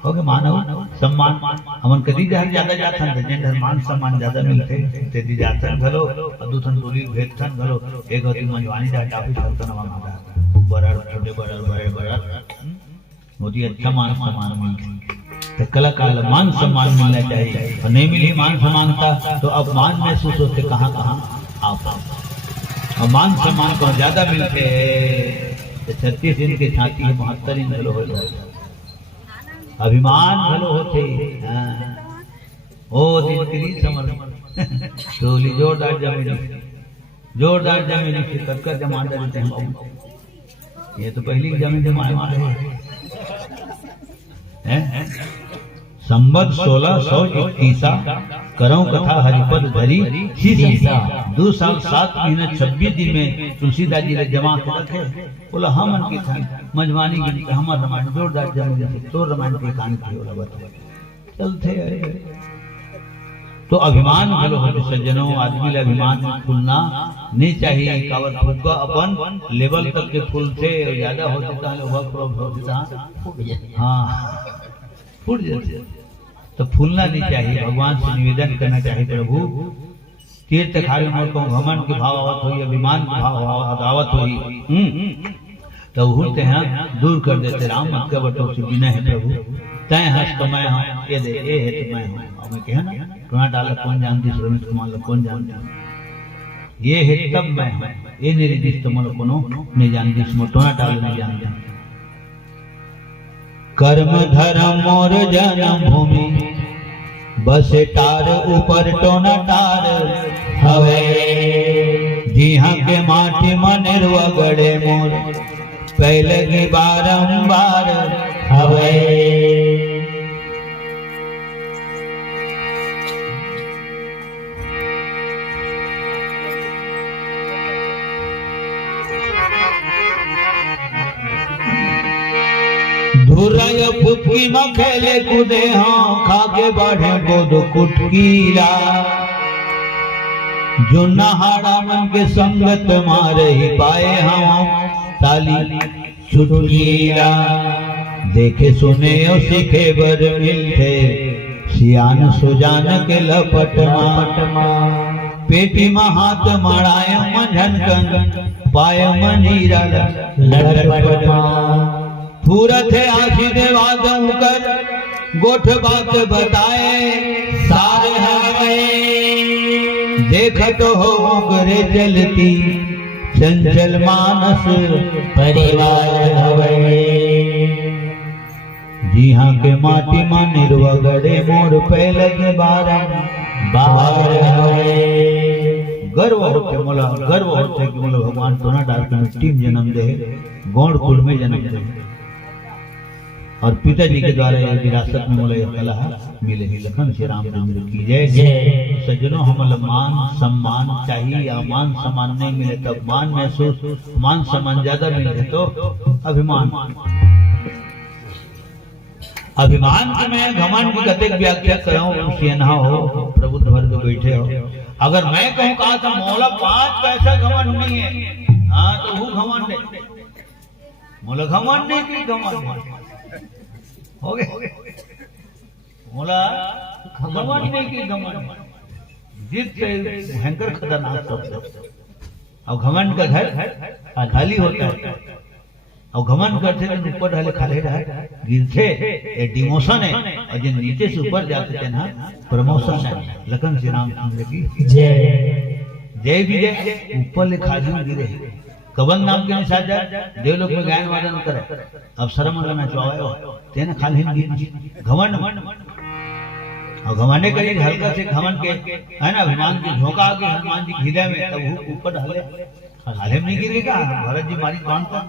ओके मानव सम्मान हमन कदी ज्यादा जाथन जेंडर मान सम्मान ज्यादा मिलते ते दी जाथन भलो अदुथन टोली भेटथन भलो एक होती मंजवानी जा टाफी चलतन मामा बराड़ छोटे बराड़ मोदी अच्छा मान सम्मान मिलते तो कलाकार मान सम्मान मिलना चाहिए, और नहीं मिली मान सम्मानता तो अपमान महसूस होते कहाँ आप, और मान सम्मान को ज्यादा मिलते तो 36 दिन के छाती है 72 दिन भलो हो जाए, अभिमान भलो होते ओ दिलकरी समर टोली जोरदार जमीन से कटकर जमा देते हैं। ये तो पहली जमीन जमाए मारे हैं। संबत 1631 करौ कथा हरिपद धरी शीशा 2 साल 7 महीने 26 दिन में तुलसीदास जी ने जमा के रखे। बोला हम की था मजवानी गिनी का हमार रामायण जोरदार जमीन से तो रामायण के कान थे बोला बता चलते तो अभिमान भलो हो सज्जनों आदमी अभिमान फूलना नहीं चाहिए। कावर फुग्गा अपन लेवल तक के फूल थे ज्यादा होते हाँ फूट जाते तो फूलना नहीं चाहिए। भगवान से निवेदन करना चाहिए प्रभु तीर्थ खाली मोर को घमंड के भाव आवत हुई, अभिमान के भाव आवत हुई तो होते हैं दूर कर देते। राम मत के बटो से बिना है प्रभु तय हंस तो मैं हूँ ये दे ये है तो मैं हूँ मैं कहे ना टोना डाला कौन जानती रमेश कुमार कौन जानती ये है तब मैं हूँ ये निर्दिष्ट मन को नहीं जानती टोना डाल नहीं जानती। कर्म धर्म और जन्म भूमि बस टार ऊपर टोना टार हवे जिहा के माटी मनेर वगड़े मोर पहले की बारंबार हवे। धुरय फुटकी न खेले कूदे हाँ खाके बढ़े गोद कुटकीला जो नहाड़ा मन के संगत मारे ही पाए हम ताली छुटकीला देखे सुने और सीखे बर मिलते सियान सुजान के लपटमा पेटी में हाथ मड़ाए मंझन पाए मनीरा लड़पटमा फूरत है आशी देवाद कर गोठ बात बताए सारे हवे देख तो हो करे चलती चंचल मानस परिवार हवे जी हाँ के माटी मा निर्वगड़े मोर पे लगे बाहर हवे। गर्व होते मोला गर्व होते कि मोला भगवान टोना डाल के मिट्टी में जन्म दे गौड़ कुल में जन्म दे और पिताजी के द्वारा ये विरासत में मोला कला मिले ही लखन श्री राम की जय जय। सज्जनों हम मान सम्मान चाहिए या मान सम्मान नहीं मिले तब मान महसूस मान सम्मान ज्यादा मिले तो अभिमान अभिमान के मैं घमंड की कतेक व्याख्या कराऊं सियना हो प्रबुद्ध वर्ग बैठे हो। अगर मैं कहूँ कहा था मोला 5 पैसा घमंड नहीं है हाँ तो वो घमंड है मोला घमंड नहीं की घमंड हो गए मोला घमंड नहीं की घमंड जिद से भयंकर खतरनाक शब्द। और घमंड का घर खाली होता है और घमंड करते थे ऊपर ढाले खाले रहे गिरते ये डिमोशन है और जिन नीचे से ऊपर जाते थे ना प्रमोशन है। लखन श्री राम की जय जय भी जय ऊपर ले खाजी में गिरे कबल नाम के निशा जाए देवलोक में गायन वादन करे अब शर्म लगना चाहे तेने खाली घमंड और घमंडे करी हल्का से घमंड के है ना अभिमान के झोंका आगे हनुमान जी हृदय में तब ऊपर ढले हाले में नहीं गिरेगा भरत जी मारी कौन पर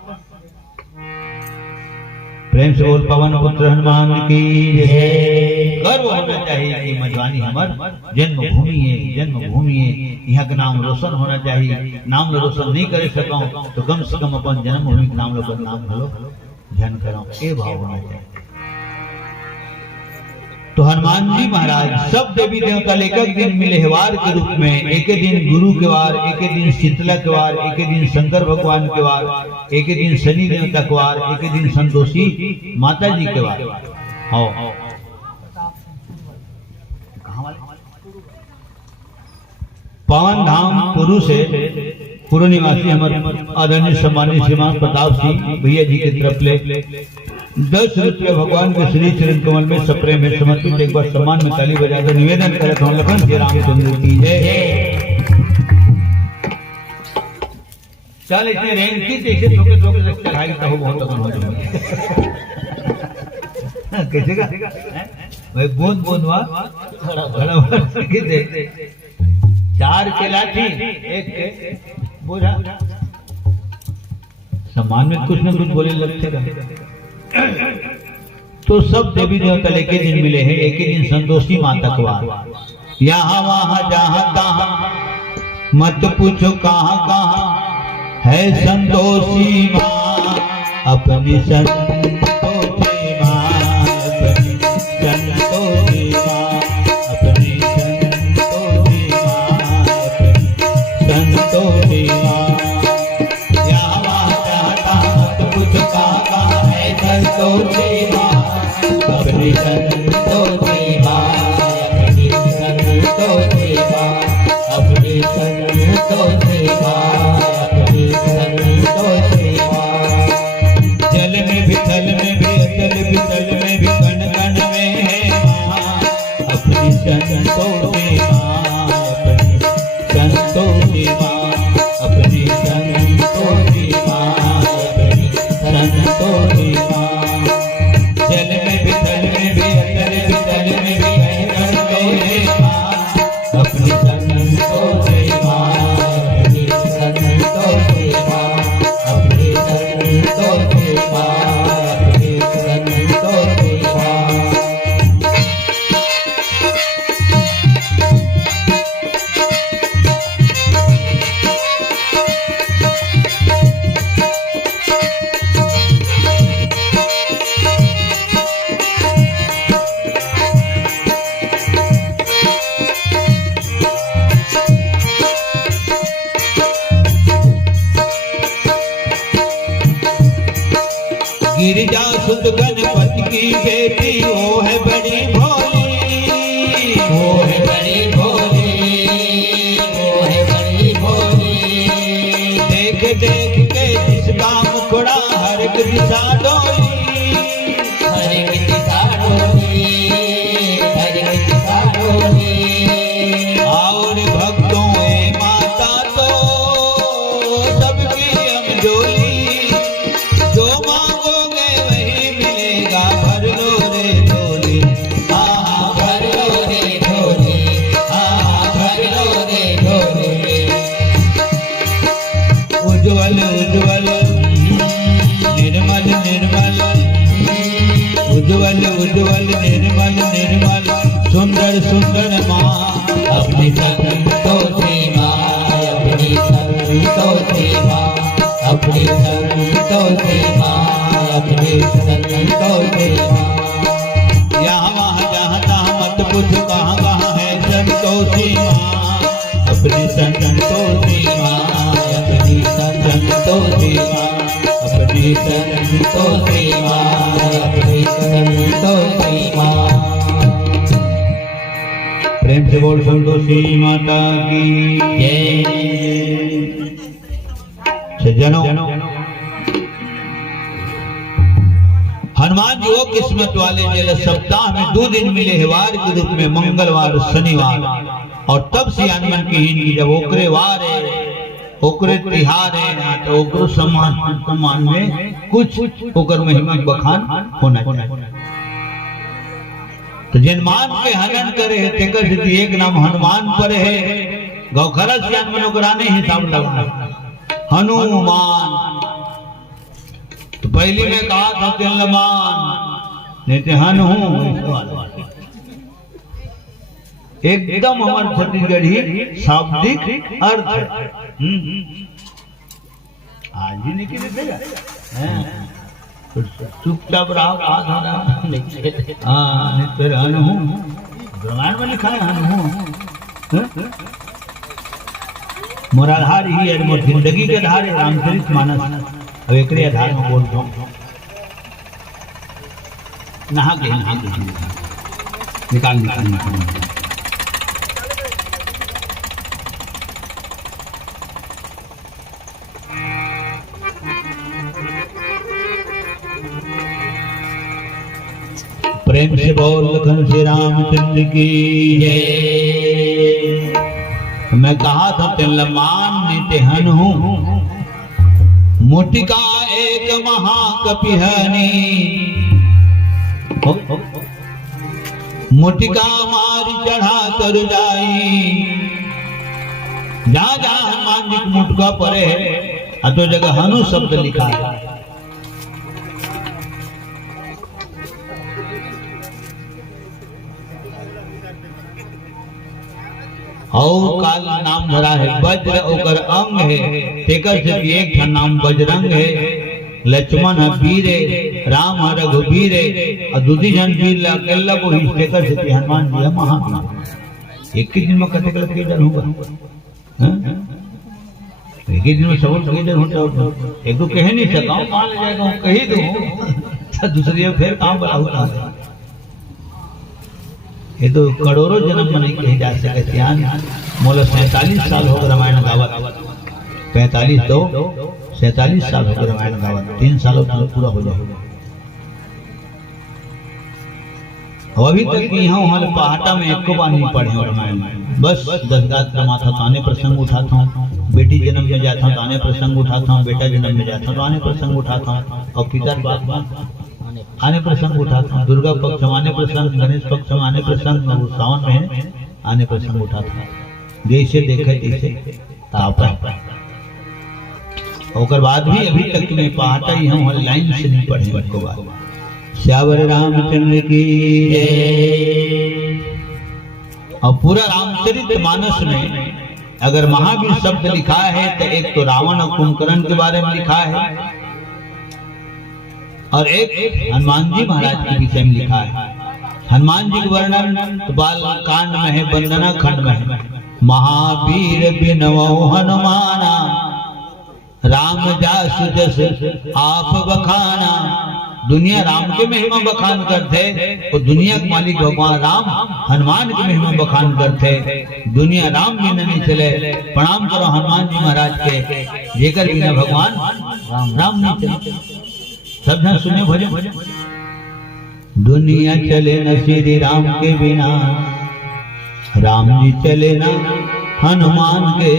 प्रेम से बोल पवन पुत्र हनुमान की जय। गर्व होना चाहिए कि मजवानी हमार जन्मभूमि है यहाँ का नाम रोशन होना चाहिए। नाम रोशन नहीं कर सको तो कम से कम अपन जन्मभूमि के नाम लोग नाम भलो ध्यान करो ये भाव होना चाहिए। तो हनुमान जी महाराज सब देवी देवता लेकर दिन मिले हेवार के रूप में, एक दिन गुरु के वार, एक दिन शीतला के वार, एक दिन शंकर भगवान के वार, एक दिन शनि देवता के वार, एक दिन संतोषी माता जी के वार। हाँ पवन धाम पुरुष है पूर्व निवासी हमारे आदरणीय सम्मानित श्रीमान प्रताप सिंह भैया जी की तरफ ले 10 रुपये भगवान के श्री चरण कमल में सप्रेम में समर्पित एक बार सम्मान में ताली बजाकर निवेदन करे तो लखन श्री रामचंद्र की जय। चल इतने रेंज की जैसे ठोके ठोके से चढ़ाई तो बहुत हो जाएगा कैसे का भाई बूंद बूंद हुआ घड़ा के दे 4 के लाठी एक के बोझा सम्मान में कुछ न कुछ बोले लगते रहे। तो सब देवी देवता लेके दिन मिले हैं, एक ही दिन संतोषी माता को यहाँ वहां जहां तहां मत पूछो कहां कहां है संतोषी माँ अपनी संतोषी माँ अपनी संतोषी माँ अपनी संतोषी माँ अपनी संतोषी माँ यहाँ वहां जहां तहां मत पूछो कहां कहां है संतोषी माँ अपनी संतोषी माँ अपनी संतोषी माँ अपनी संतोषी माँ अपनी संतोषी माँ जल में भी थल में भी अतल भी तल में भी कण कण में है माँ अपनी संतोषी माँ अपनी संतोषी माँ अपनी संतोषी माँ अपनी संतोषी माँ जल में भी थल में भी अतल भी तल में भी कण कण में है माँ अपनी संतोषी माँ अपनी संतोषी माँ अपनी संतोषी माँ अपनी संतोषी माँ। गिरिजा सुत गणपति की बेटी वो है बड़ी भोली वो है बड़ी भोली वो है बड़ी भोली देख देख के जिसका मुखड़ा हर एक दिशा डोली हर एक दिशा डोली हर एक दिशा डोली और भक्तों ए माता तो सबकी हम डोली जो मांगोगे वही मिलेगा भर लो रे झोली हाँ भर लो रे झोली हाँ भर लो रे झोली उज्जवल उज्जवल निर्मल निर्मल उज्जवल उज्जवल निर्मल निर्मल सुंदर सुंदर माँ अपनी संतोषी माँ अपनी संतोषी माँ अपनी संतोषी माँ अपनी संतोषी माँ यहाँ वहाँ जहाँ तहाँ मत पूछो कहाँ कहाँ है संतोषी माँ अपनी संतोषी माँ अपनी संतोषी माँ अपनी संतोषी माँ अपनी संतोषी माँ। प्रेम से बोल संतोषी माता की जय। सज्जनों हनुमान जी वो किस्मत वाले जिन्हें सप्ताह में 2 दिन मिले हेवार के रूप में मंगलवार शनिवार और तब सियान मन की हीन की जब ओकरे वार है ओकरे तिहार है तो ओकरो सम्मान में कुछ ओकर महिमा बखान होना चाहिए। तो जिन मान के हनन करे तेकर सिद्धि एक नाम हनुमान पर है। गौखरा सियान मन ओकरा ने हिसाब लगा हनुमान। तो पहली में कहा था तिलमान नहीं तो हनु एकदम हमारे छत्तीसगढ़ी शाब्दिक अर्थ है। आज ही नहीं किसी देगा चुपचाप रहा हाँ नहीं फिर हनु रामायण में लिखा है हनु मोरा आधार ही है मोर जिंदगी के आधार है रामचरित मानस। अब एक आधार में बोलता हूँ नहा के निकाल प्रेम से बोल लखन श्री रामचंद्र की जय। मैं कहा था तिलमान नित्य हन हूँ मोटिका एक महाकपिहनी मोटिका मारी चढ़ा कर जाई जहाँ जहाँ हनुमान जी की मुटका परे है तो जगह हनु शब्द लिखा है। और काल नाम धरा है वज्र ओकर अंग है तेकर से एक था नाम बजरंग है। लक्ष्मण है वीर है राम है रघुवीर है और दूधी जन वीर अकेला को ही तेकर से हनुमान जी है महावीर। एक ही दिन में कते कल के डर होगा एक ही दिन में सब के डर होता एक तो कह नहीं सका मान ले जाएगा कही दो दूसरी फिर काम बड़ा होता है। ये तो करोड़ों जन्म में नहीं कहे जा सके। मोला 47 साल हो गए रामायण गावत 47 साल हो गए रामायण गावत 3 सालों में पूरा हो जाएगा। अभी तक यहाँ हमारे पहाटा में एक को बार नहीं पढ़े रामायण में। बस 10 गात का माथा ताने प्रसंग उठाता हूँ बेटी जन्म में जाता हूँ ताने प्रसंग उठाता हूँ बेटा जन्म में जाता हूँ ताने प्रसंग उठाता हूँ और पिता बात आने प्रसंग उठाता हूँ। दुर्गा पक्ष आने प्रसंग गणेश पक्ष आने प्रसंग सावन में आने प्रसंग उठाता हूँ। जैसे देखे तैसे और बाद भी अभी तक में पहाटा ही हम लाइन से नहीं पढ़े को बात। श्यावर रामचंद्र की और पूरा रामचरित मानस में अगर महावीर शब्द लिखा है तो एक तो रावण और कुंभकर्ण के बारे में लिखा है और एक हनुमान जी महाराज के विषय में लिखा है। हनुमान जी का वर्णन बाल कांड में है वंदना खंड में है। महावीर बिनवो हनुमाना राम जासु जस आप बखाना। दुनिया राम के महिमा बखान करते और दुनिया के मालिक भगवान राम हनुमान के महिमा बखान करते। दुनिया राम भी नहीं चले प्रणाम करो हनुमान जी महाराज के जेकर बिना भगवान राम नहीं चले। सब जन सुने भजन दुनिया चले न श्री राम के बिना राम जी चले न हनुमान के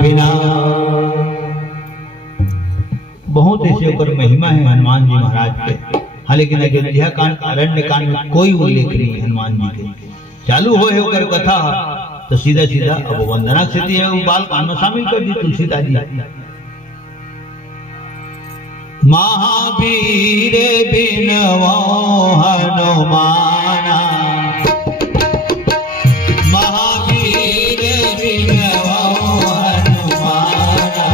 बिना। बहुत ऐसे ऊपर महिमा है हनुमान जी महाराज के। हाँ लेकिन अयोध्या कांड अरण्य कांड में कोई उल्लेख नहीं हनुमान जी के। चालू हो होकर कथा तो सीधा सीधा अब वंदना स्थिति है वो बाल कांड में शामिल कर दी तुलसीदास जी। महावीर बिनवो हनुमाना महावीर बिनवो हनुमाना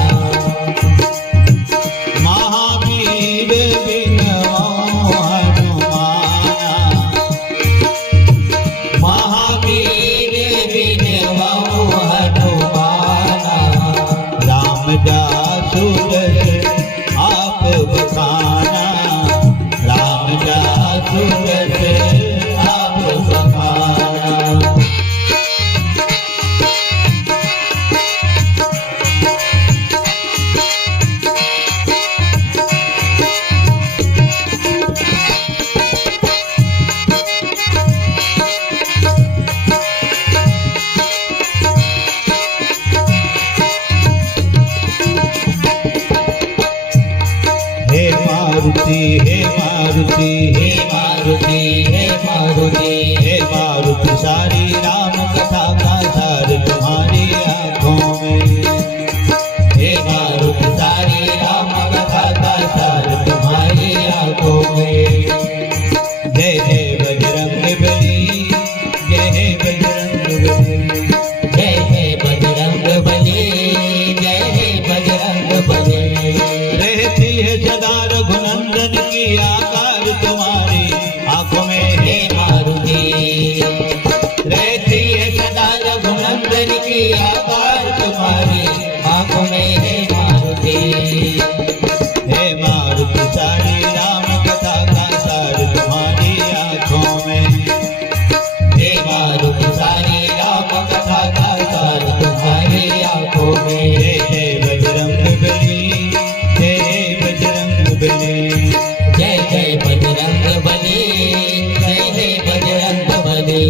महावीर बिनवो हनुमाना महावीर बिनवो हनुमाना। राम जासु आप बखाना राम जासु मारुति हे मारुति हे मारुति हे मारुति हे मारुति सारी राम कथा का सार तुम्हारी आंखों में हे मारुति सारी राम कथा का सार तुम्हारी आंखों में जय जय बजरंग बली जय हे बजरंग बली जय हे बजरंग बली जय हे बजरंग बली रहती है सदा रघुनंदन की आकार तुम्हारी आंखों में हे मारुति रहती है सदा रघुनंदन की आकार तुम्हारी आंखों में हे मारुति हे मारुति सारी राम कथा का सार तुम्हारी आंखों में हे मारुति सारी राम कथा का सार तुम्हारी आंखों में जय जय बजरंग बली जय जय बजरंग बली जय जय बजरंग बली जय जय बजरंग बली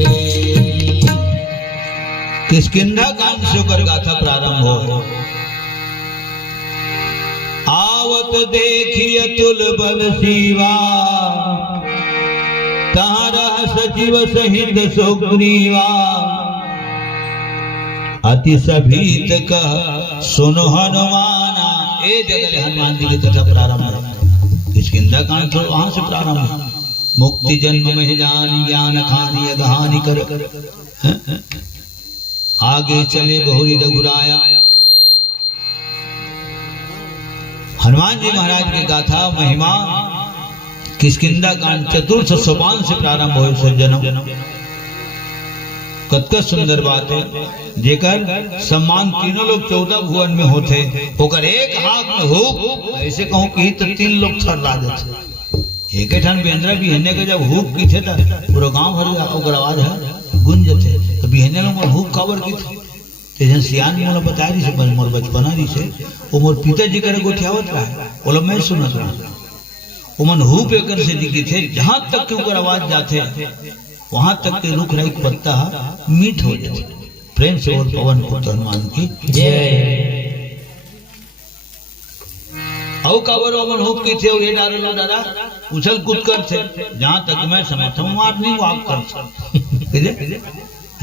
किष्किंधा कांड से होकर गाथा प्रारंभ हो आवत देखिए तुल बल शिवा तारा सचिव सहित सुग्रीवा अति सभीत कह सुनो हनुमाना ए जगह हनुमान जी की कथा प्रारंभ है किष्किंधा कांड तो वहां से प्रारंभ है मुक्ति जन्म में जान ज्ञान खानी अगहानि कर आगे चले बहुरी रघुराया हनुमान जी महाराज की गाथा महिमा किष्किंधा कांड चतुर्थ सोपान से प्रारंभ हो सज्जनों कतका सुंदर बात है जेकर सम्मान तीनों लोग 14 भुवन में होते होकर एक हाथ में हो ऐसे कहूं कि तो 3 लोग थर्रा देते एक ठन बेंद्रा बिहने के जब हुक की थे पूरा गांव भर ओकर आवाज है गुंज थे तो बिहने लोग हुक कवर की थे तेजन सियान मोला बता रही से मोर बचपना रही से वो मोर पिताजी करे गोठियावत रहा बोला मैं सुनत रहा वो मन हुक एकर से दिखी थे जहां तक के ऊपर आवाज जाते वहां तक के रुख रही पत्ता मीठ हो जाते प्रेम से और पवन पुत्र हनुमान की जय औ कावर ओमन हुक की थे ये डालो दादा उछल कूद कर थे जहां तक मैं समझता हूं मार नहीं वाप कर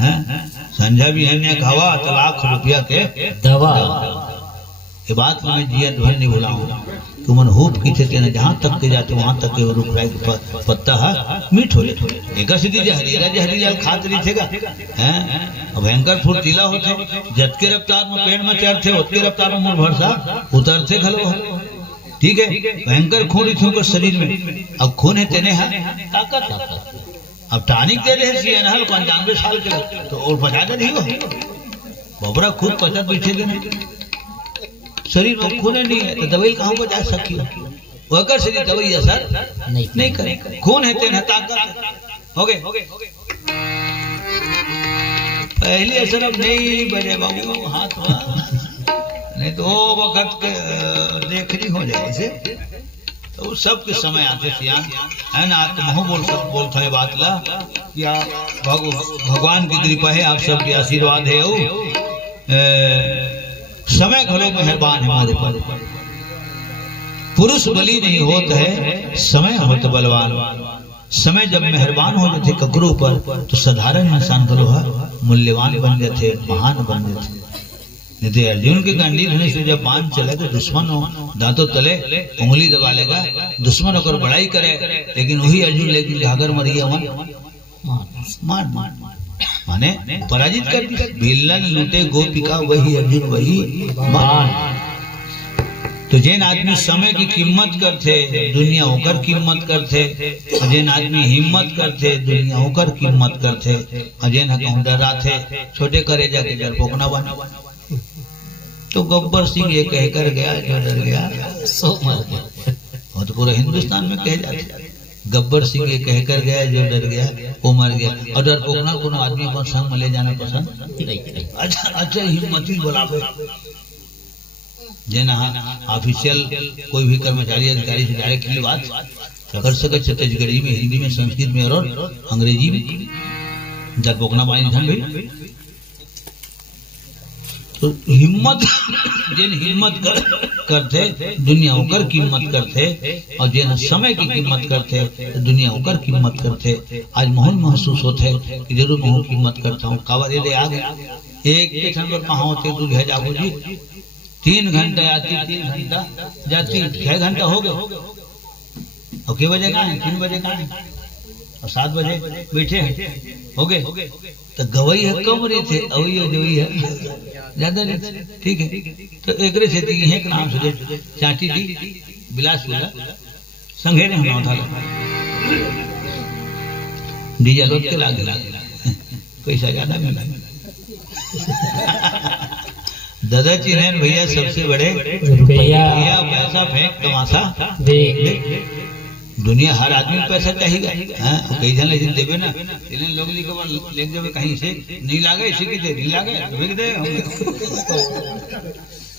हैं संध्या भी है खावा तो ₹1,00,000 के दवा ये बात मैं जियत भर नहीं भुलाऊं कि मन हुप की थे तेने जहां तक के जाते वहां तक के रुक रहा पत्ता है मीठ हो जाते एक सीधी जहरी जल खात रही थे हैं भयंकर फुर्तीला होते जत के रफ्तार में पेड़ में चढ़ते उतके रफ्तार में मुड़ भरसा उतरते खलो ठीक है भयंकर खून थी शरीर में अब खून है तेने है ताकत अब टानिक दे रहे सी अनहल 95 साल के तो और बचा दे नहीं हो बबरा खूब पचत बैठे गए शरीर में खून नहीं है तो दवाई कहाँ बचा सकी वो अगर शरीर दवाई असर नहीं करे खून है तेने ताकत हो गए पहले असर अब नहीं बजे बाबू हाथ नहीं तो वक्त देखनी हो जाए इसे तो सब के समय आते सियान है ना आत्महो बोलता है बात ला क्या भगवान की कृपा है आप सबके आशीर्वाद है समय घलो मेहरबान है हमारे पर पुरुष बली नहीं होता है समय होता बलवान समय जब मेहरबान हो जाते ककरों पर तो साधारण इंसान घलो है मूल्यवान बन जाते महान बन जाते नहीं तो अर्जुन के गांडी धनुष से जब बांध चले तो दुश्मन हो दांतों तले उंगली दबा लेगा दुश्मन होकर बड़ाई करे लेकिन वही अर्जुन लेकिन घागर मर गया मार माने पराजित कर दी भिल्लन लूटे गोपिका वही अर्जुन वही मान तो जिन आदमी समय की कीमत करते दुनिया होकर कीमत करते जिन आदमी हिम्मत करते दुनिया होकर कीमत करते जिन डराते छोटे करे जाके डर पोकना बना तो गब्बर सिंह ये कहकर गया जो डर गया सो मर गया और तो पूरा हिंदुस्तान में कह जाते गब्बर सिंह ये कहकर गया जो डर गया वो मर गया और डर पोकना को आदमी को संग में ले जाना पसंद नहीं अच्छा हिम्मती बुलावे जेना ऑफिशियल कोई भी कर्मचारी अधिकारी से डायरेक्टली बात कर सके छत्तीसगढ़ी में हिंदी में संस्कृत में और अंग्रेजी में डर पोकना बाई धन भाई तो हिम्मत जिन हिम्मत करते दुनिया होकर कीमत करते और जिन समय की कीमत करते दुनिया होकर कीमत करते। आज मोहन महसूस होते कि जरूर मैं कीमत करता हूँ। कावा दे आ गया एक स्टेशन पर कहाँ होते तू भेजा जी 3 घंटा आती 3 घंटा जाती 6 घंटा हो गए और के बजे कहाँ है 3 बजे कहाँ है और 7 बजे बैठे हैं हो गए तो गवई है कम रहे थे अवई जो है ज्यादा नहीं ठीक है। तो एक से एक नाम से चाची जी बिलासपुर संघेरे होना था डीजल के लाग पैसा ज्यादा मिला दादा चिन्हन भैया सबसे बड़े रुपया पैसा फेंक तमाशा देख दुनिया हर आदमी पैसा चाहिए कई जन लेकिन देवे ना इन्हें लोग ले जावे कहीं से नहीं लागे इसी की दे नहीं लागे भेज दे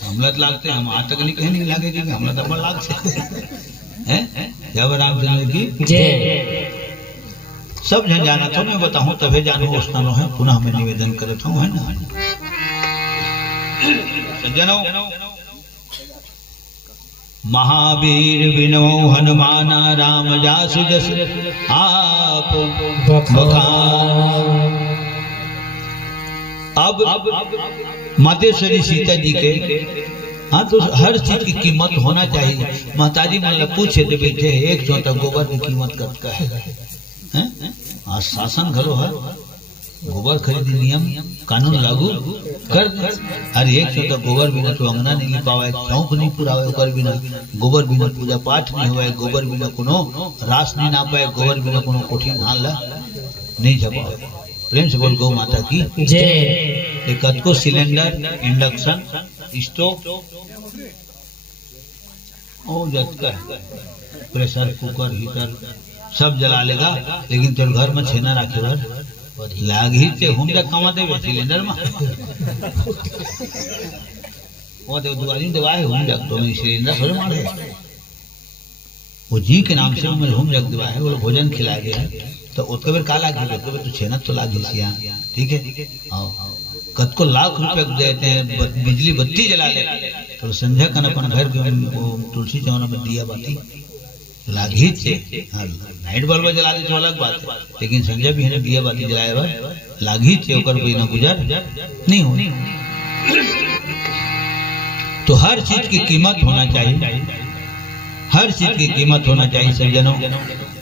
हमला तो लागते हम आज तक नहीं कहीं नहीं लागे कि हमला तो बड़ लागते हैं जब रामचंद्र की जय सब जन जाना तो मैं बताऊं तभी जानू उसना है पुनः मैं निवेदन करता हूं है ना सज्जनों महावीर विनो हनुमान राम जासु जस आप बखान। अब मातेश्वरी सीता जी के हाँ तो हर चीज की कीमत होना चाहिए। माताजी मतलब पूछे तो बेटे एक चौथा गोबर की कीमत करता है आज शासन घलो है गोबर खरीदी नियम कानून लागू कर अरे एक चौथा गोबर बिना तो अंगना नहीं ले पावे चौक नहीं पुरावे ओकर बिना गोबर बिना पूजा पाठ नहीं होवे गोबर बिना कोनो रास नहीं ना पाए गोबर बिना कोनो कोठी नाल नहीं जपावे। प्रेम से बोल गौ माता की जय। एक को सिलेंडर इंडक्शन स्टोव ओ जटका प्रेशर कुकर हीटर सब जला लेगा लेकिन तेरे घर में छेना रखे बर लाग ही ते हम जा कमा देवे सिलेंडर में वो तो दुआरी दवाई हम जग तो मैं सिलेंडर थोड़े मारे वो जी के नाम से मैं हम जग दवा है वो भोजन खिला गया तो उसके बेर काला घी तो तो छेना तो लाग सिया ठीक है हां कद को लाख रुपए देते हैं बिजली बत्ती जला ले तो संध्या कन अपन घर के तुलसी चौना में दिया बाती लागी थे नाइट बल्ब जला दे तो अलग बात है लेकिन संजय भी है दिया बाती जलाए बा लागी थे ओकर कोई ना गुजर नहीं हो। तो हर चीज की कीमत होना चाहिए हर चीज की कीमत होना चाहिए सज्जनों।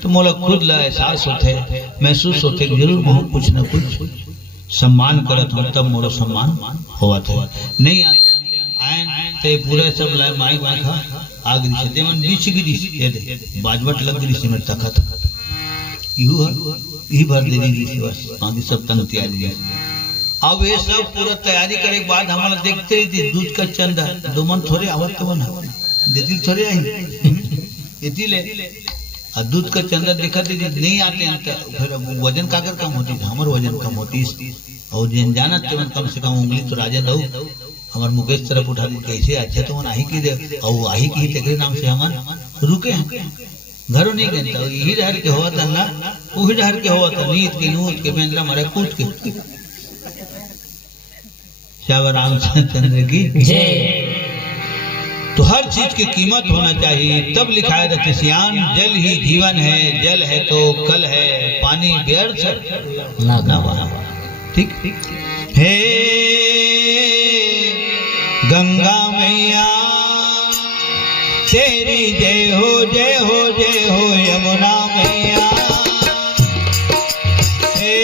तो मोला खुद ला एहसास होते महसूस होते जरूर बहुत कुछ न कुछ सम्मान करत हम तब मोरो सम्मान होवा था नहीं आए ते पूरे सब लाए माइक वाखा आग दिसे ते मन बीच की दिस ये दे बाजवट लग गई से में तखत यही भर दे दी बस बाकी सब तंग तैयारी है। अब ये सब पूरा तैयारी करे के बाद हमारा देखते रही थी दूध का चंदा दो मन थोड़े आवत तो बना देती थोड़े आई इतनी ले और दूध का चंदा देखा थी नहीं आते हैं तो फिर वजन काकर कम होती हमारे वजन कम होती और जिन जाना तो कम से कम उंगली तो राजा दो हमारे मुकेश तरफ उठा दी कैसे अच्छा तो आई की दे और आई की तेरे नाम से हम रुके हैं घरों नहीं कहता यही डर के हुआ था ना वही डर के हुआ था नीत के नूत के बेंद्रा मारे कूट के श्याम रामचंद्र की जय। तो हर चीज की कीमत होना चाहिए तब लिखा है रचिसियान जल ही जीवन है जल है तो कल है पानी व्यर्थ ना बहा ठीक हे गंगा मैया तेरी जय हो जय हो जय हो यमुना मैया हे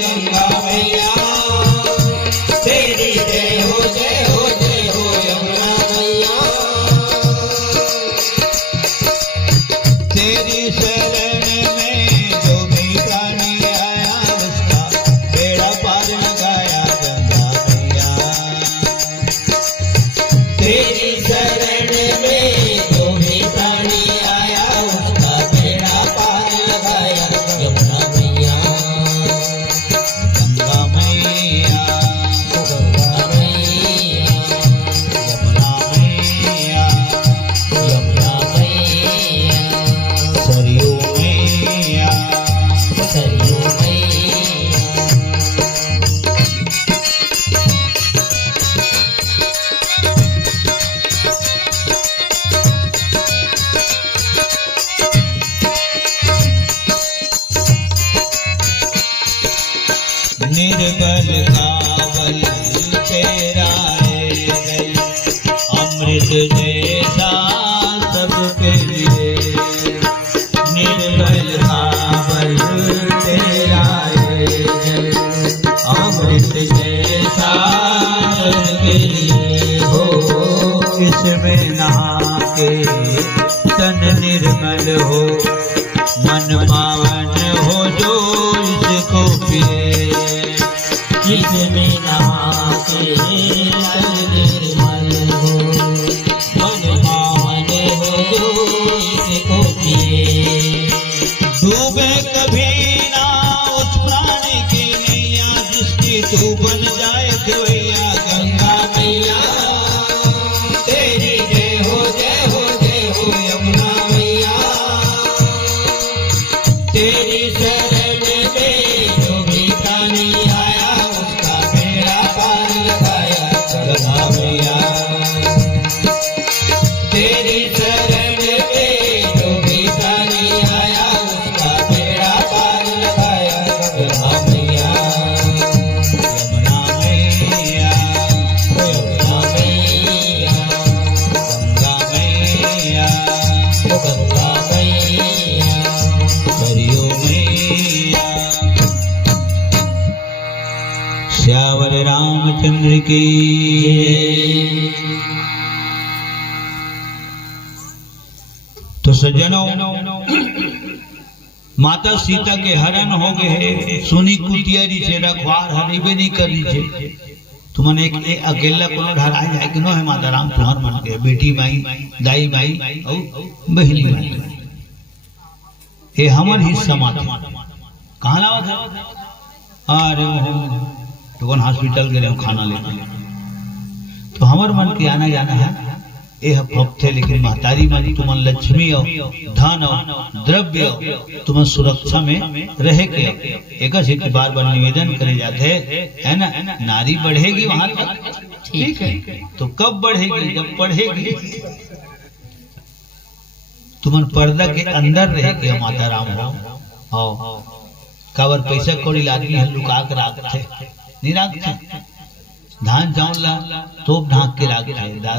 गंगा मैया तेरी जय हो जय हो जय हो यमुना मैया तेरी शरण में जो भी प्राणी आया उसका बेड़ा पार लगाया गंगा मैया तेरी शरण में जो भी प्राणी आया निर्मल हो, मन पावन हो जो इसको पिए। जिसमें नहाते तन निर्मल हो, मन पावन हो जो इसको पिए। डूबे कभी ना उस प्राणी की नैया, जिसकी तू बन जाए खेवैया। गंगा मैया तेरी जय हो जय हो जय हो। यमुना मैया तेरी शरण में जो भी प्राणी आया, उसका बेड़ा पार लगाया। गंगा मैया तेरी शरण में जो भी प्राणी आया, उसका बेड़ा पार लगाया। गंगा मैया यमुना मैया, यमुना मैया गंगा मैया, गंगा मैया हरिओ मैया। श्यावर रामचंद्र की। तो सज्जनों, माता सीता के हरण हो गए, सुनी कुटियारी से रखवार हरीबे नहीं करी छे। तुमन एक अकेला कोनो ढरा जाए कि नो है माता राम तुम्हार मन के बेटी माई, दाई माई और बहिनी माई, ये हमर हिस्सा माता। कहाँ लावा था? अरे तो कौन हॉस्पिटल गए खाना लेके। तो हमर मन के आना जाना है यह भक्त, लेकिन महतारी मानी तुमन लक्ष्मी हो, धन हो, द्रव्य हो, तुम सुरक्षा में रहे के। एक बार बार निवेदन करे जाते है ना, नारी बढ़ेगी वहां तक, ठीक है। तो कब बढ़ेगी? जब पढ़ेगी। तुमन पर्दा के अंदर रहे के माता राम हो। काबर पैसा कौड़ी आदमी है लुका कर रखते नहीं रखते। धान चावल ला तोप ढाक के रखते,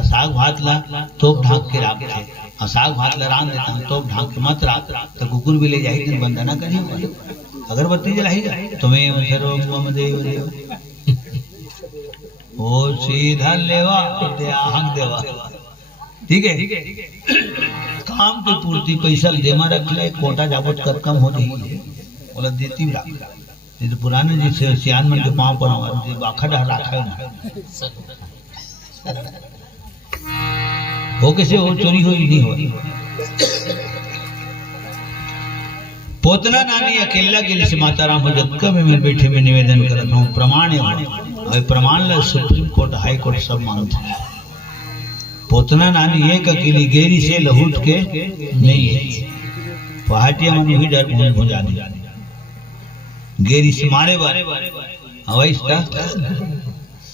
साग भात ला तोप ढाक के रखते, और साग भात ला रान देता है तोप ढाक के मत रख। तो कुकुर भी ले जाएगी, वंदना करी, अगरबत्ती जलाई जाए तुम्हें सर्वम देव देव। ओ सीधा लेवा हक देवा, ठीक है। काम की पूर्ति पैसा जमा रख ले, कोटा जाबत कर कम हो रही है, बोला देती भी रख। ये तो पुराने जिसे सियान मन के पाँव पर बाखा रखा है वो कैसे हो चोरी हो नहीं हो। पोतना नानी अकेला के लिए माता राम जगत में बैठे में निवेदन करता हूँ, प्रमाण है प्रमाण ला सुप्रीम कोर्ट हाई कोर्ट सब मांगते हैं। पोतना नानी एक अकेली गेरी से लहूट के नहीं है, पहाटिया मन भी डर भून जा दी गेरी से मारे बार अवैस्ता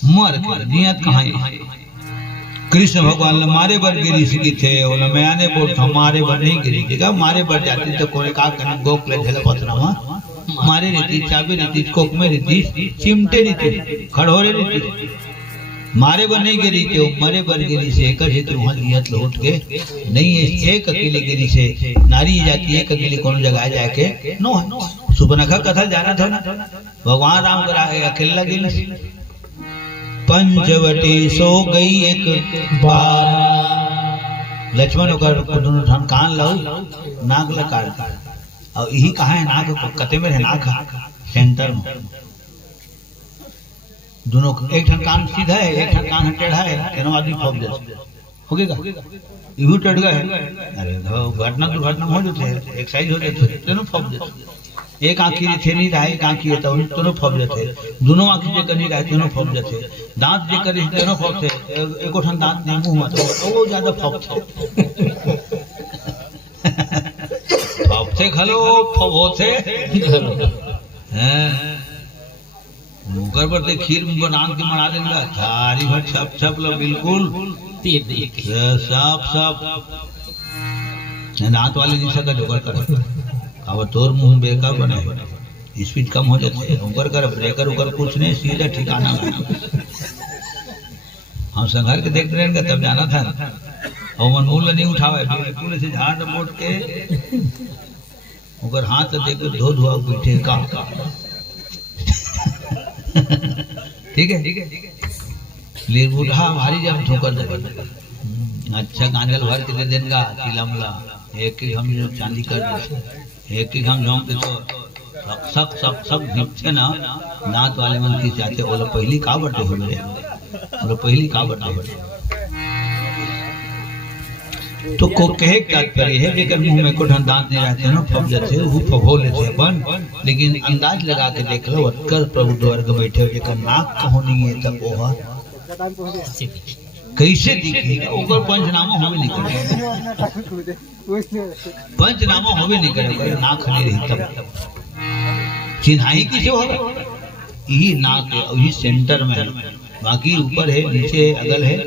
मर के नियत कहाँ है। कृष्ण भगवान मारे बर गिरी सीखी थे, बोला मैं आने बोल हमारे बर नहीं गिरी देगा, मारे बर जाती तो कोई का करना गोक ले झेला पथरा मारे रहती, चाबी रहती, कोक में रहती, चिमटे रहती, खड़ोरे रहती, मारे बर नहीं गिरी थे, मरे बर गिरी से एक क्षेत्र वहां नियत लौट के नहीं है। एक अकेले गिरी से नारी जाती है, एक अकेले कौन जगह जाके नो है। सुबनखा कथा जाना था ना, भगवान राम करा अकेला गिरी पंचवटी सो गई एक बार। लक्ष्मण होकर दोनों ठान कान लाओ, नाक लगा, और यही कहा है नाक कते में है, नाक सेंटर में दोनों एक ठन कान सीधा है, एक ठन कान टेढ़ा है, तीनों आदमी फंस जाते हो गएगा, इहू टेढ़ गए। अरे घटना दुर्घटना हो जाते हैं, एक साइज हो जाते हैं, तीनों फंस जाते। एक आंखी थे नहीं रहा, एक आंखी है तो दोनों फंस जाते, दोनों आंखी जे नहीं रहा तीनों फंस जाते, दांत जे करे तीनों फंसते, एको ठन दांत नहीं मुंह में तो वो ज्यादा फंसते फंसते खलो फंसते हैं। मुकर पर ते खीर बना के बना देंगे, थारी भर छप छप लो बिल्कुल साफ साफ दांत वाले जिसका का जोगर करे। अब तोर मुंह बेकार बने, स्पीड कम हो जाती है, ऊपर कर ब्रेकर उकर कुछ नहीं, सीधा ठिकाना हम संघार के देखते रहेंगे तब जाना था ना। और मन मूल नहीं उठावे, बिल्कुल से झाड़ मोट के उकर हाथ देख धो धुआ बैठे का ठीक है। ले बूढ़ा भारी जब ठोकर दे, अच्छा गांजल भर के दे देंगे चिलमला, एक हम जो चांदी कर देते एक हम झोंक दे तो सब सब सब झिपते ना नात वाले मन की चाहते बोला पहली का बटे हो मेरे बोला पहली का बटे हो तो को कहे तात्पर्य है जेकर मुंह में कोठन दांत नहीं रहते ना फब जाते वो फबो लेते अपन लेकिन अंदाज लगा के देख लो अटकर प्रभु द्वार के बैठे जेकर नाक कहो नहीं है तब ओहा कैसे दिखेगा ओकर पंचनामा होवे नहीं करे पंचनामा होवे नहीं करे नाक नहीं रही तब चिन्हाई किसे होगा यही नाक है यही सेंटर में है बाकी ऊपर है नीचे अगल है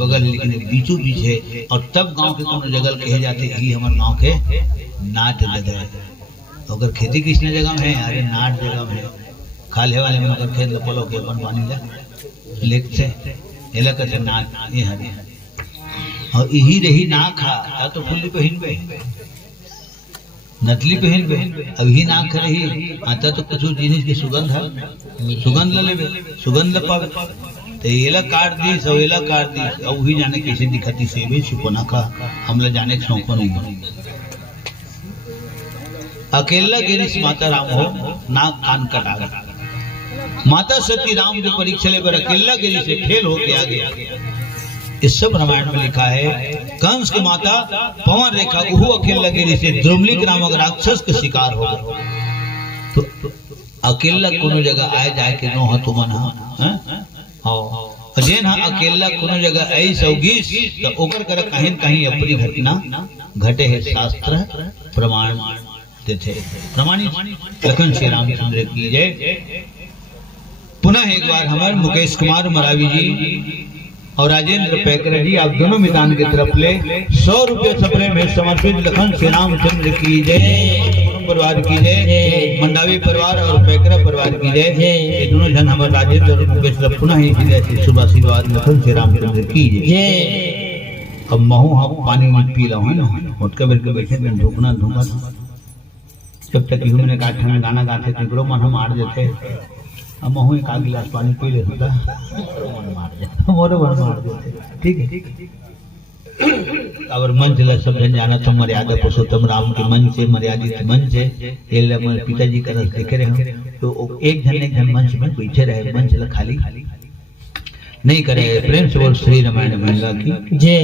बगल लेकिन बीचों बीच है और तब गांव के कोनो जगल कहे जाते यही हमारे गांव के नाट जगह है अगर खेती किसने जगह में है अरे नाट जगह में खाले वाले में अगर खेत लपलो के अपन पानी ले लेते इलाका से नाट ये हरे और यही रही नाक खा तो फुल्ली पहन पे नकली पहन पे अभी नाक रही आता तो कुछ जिनिस की सुगंध है सुगंध ले सुगंध पावे तो एला काट दी सवेला काट दी अब वही जाने कैसे दिखती सेवे छुपना का हमला जाने के शौक नहीं अकेला गिरीश माता राम हो नाक कान कटा गया माता सती राम की परीक्षा ले पर अकेला गिरी से फेल होके आ गया इस सब रामायण में लिखा है कंस की माता पवन रेखा वो अकेला गिरी से द्रुमलिक नामक राक्षस के शिकार हो गए तो अकेला कोनो जगह आए जाए के नो तो मन हाँ जेन अकेला कोनो जगह आई सौगीस तो ओकर कर कहीं कहीं अपनी घटना घटे है शास्त्र प्रमाण देते प्रमाणित लखन श्री रामचंद्र की जय। पुनः एक बार हमारे मुकेश कुमार मरावी जी और राजेंद्र पैकर जी आप दोनों मैदान की तरफ ले 100 रुपये सपने में समर्पित लखन श्री रामचंद्र की जय परिवार की जय मंडावी परिवार और पैकर परिवार की जय ये दोनों जन हमारे राजेंद्र और मुकेश पुनः ही जैसे शुभ आशीर्वाद लखन श्री रामचंद्र की जय। अब महू हम पानी में पी रहा है ना उठकर बैठ के बैठे धोखना धोखा जब तक मैंने काठा में गाना गाते थे मन हम आड़ देते अब महू एक आग गिलास पानी पी ले होता मोरे मन मार देते ठीक है। अगर मंच ला सब जन जाना तो मर्यादा पुरुषोत्तम राम के मंच से मर्यादित मंच है ये हमारे पिताजी का रस देखे रहे तो एक जन मंच में बैठे रहे मंच ला खाली नहीं करे प्रेम से बोल श्री रामायण महिला की जय।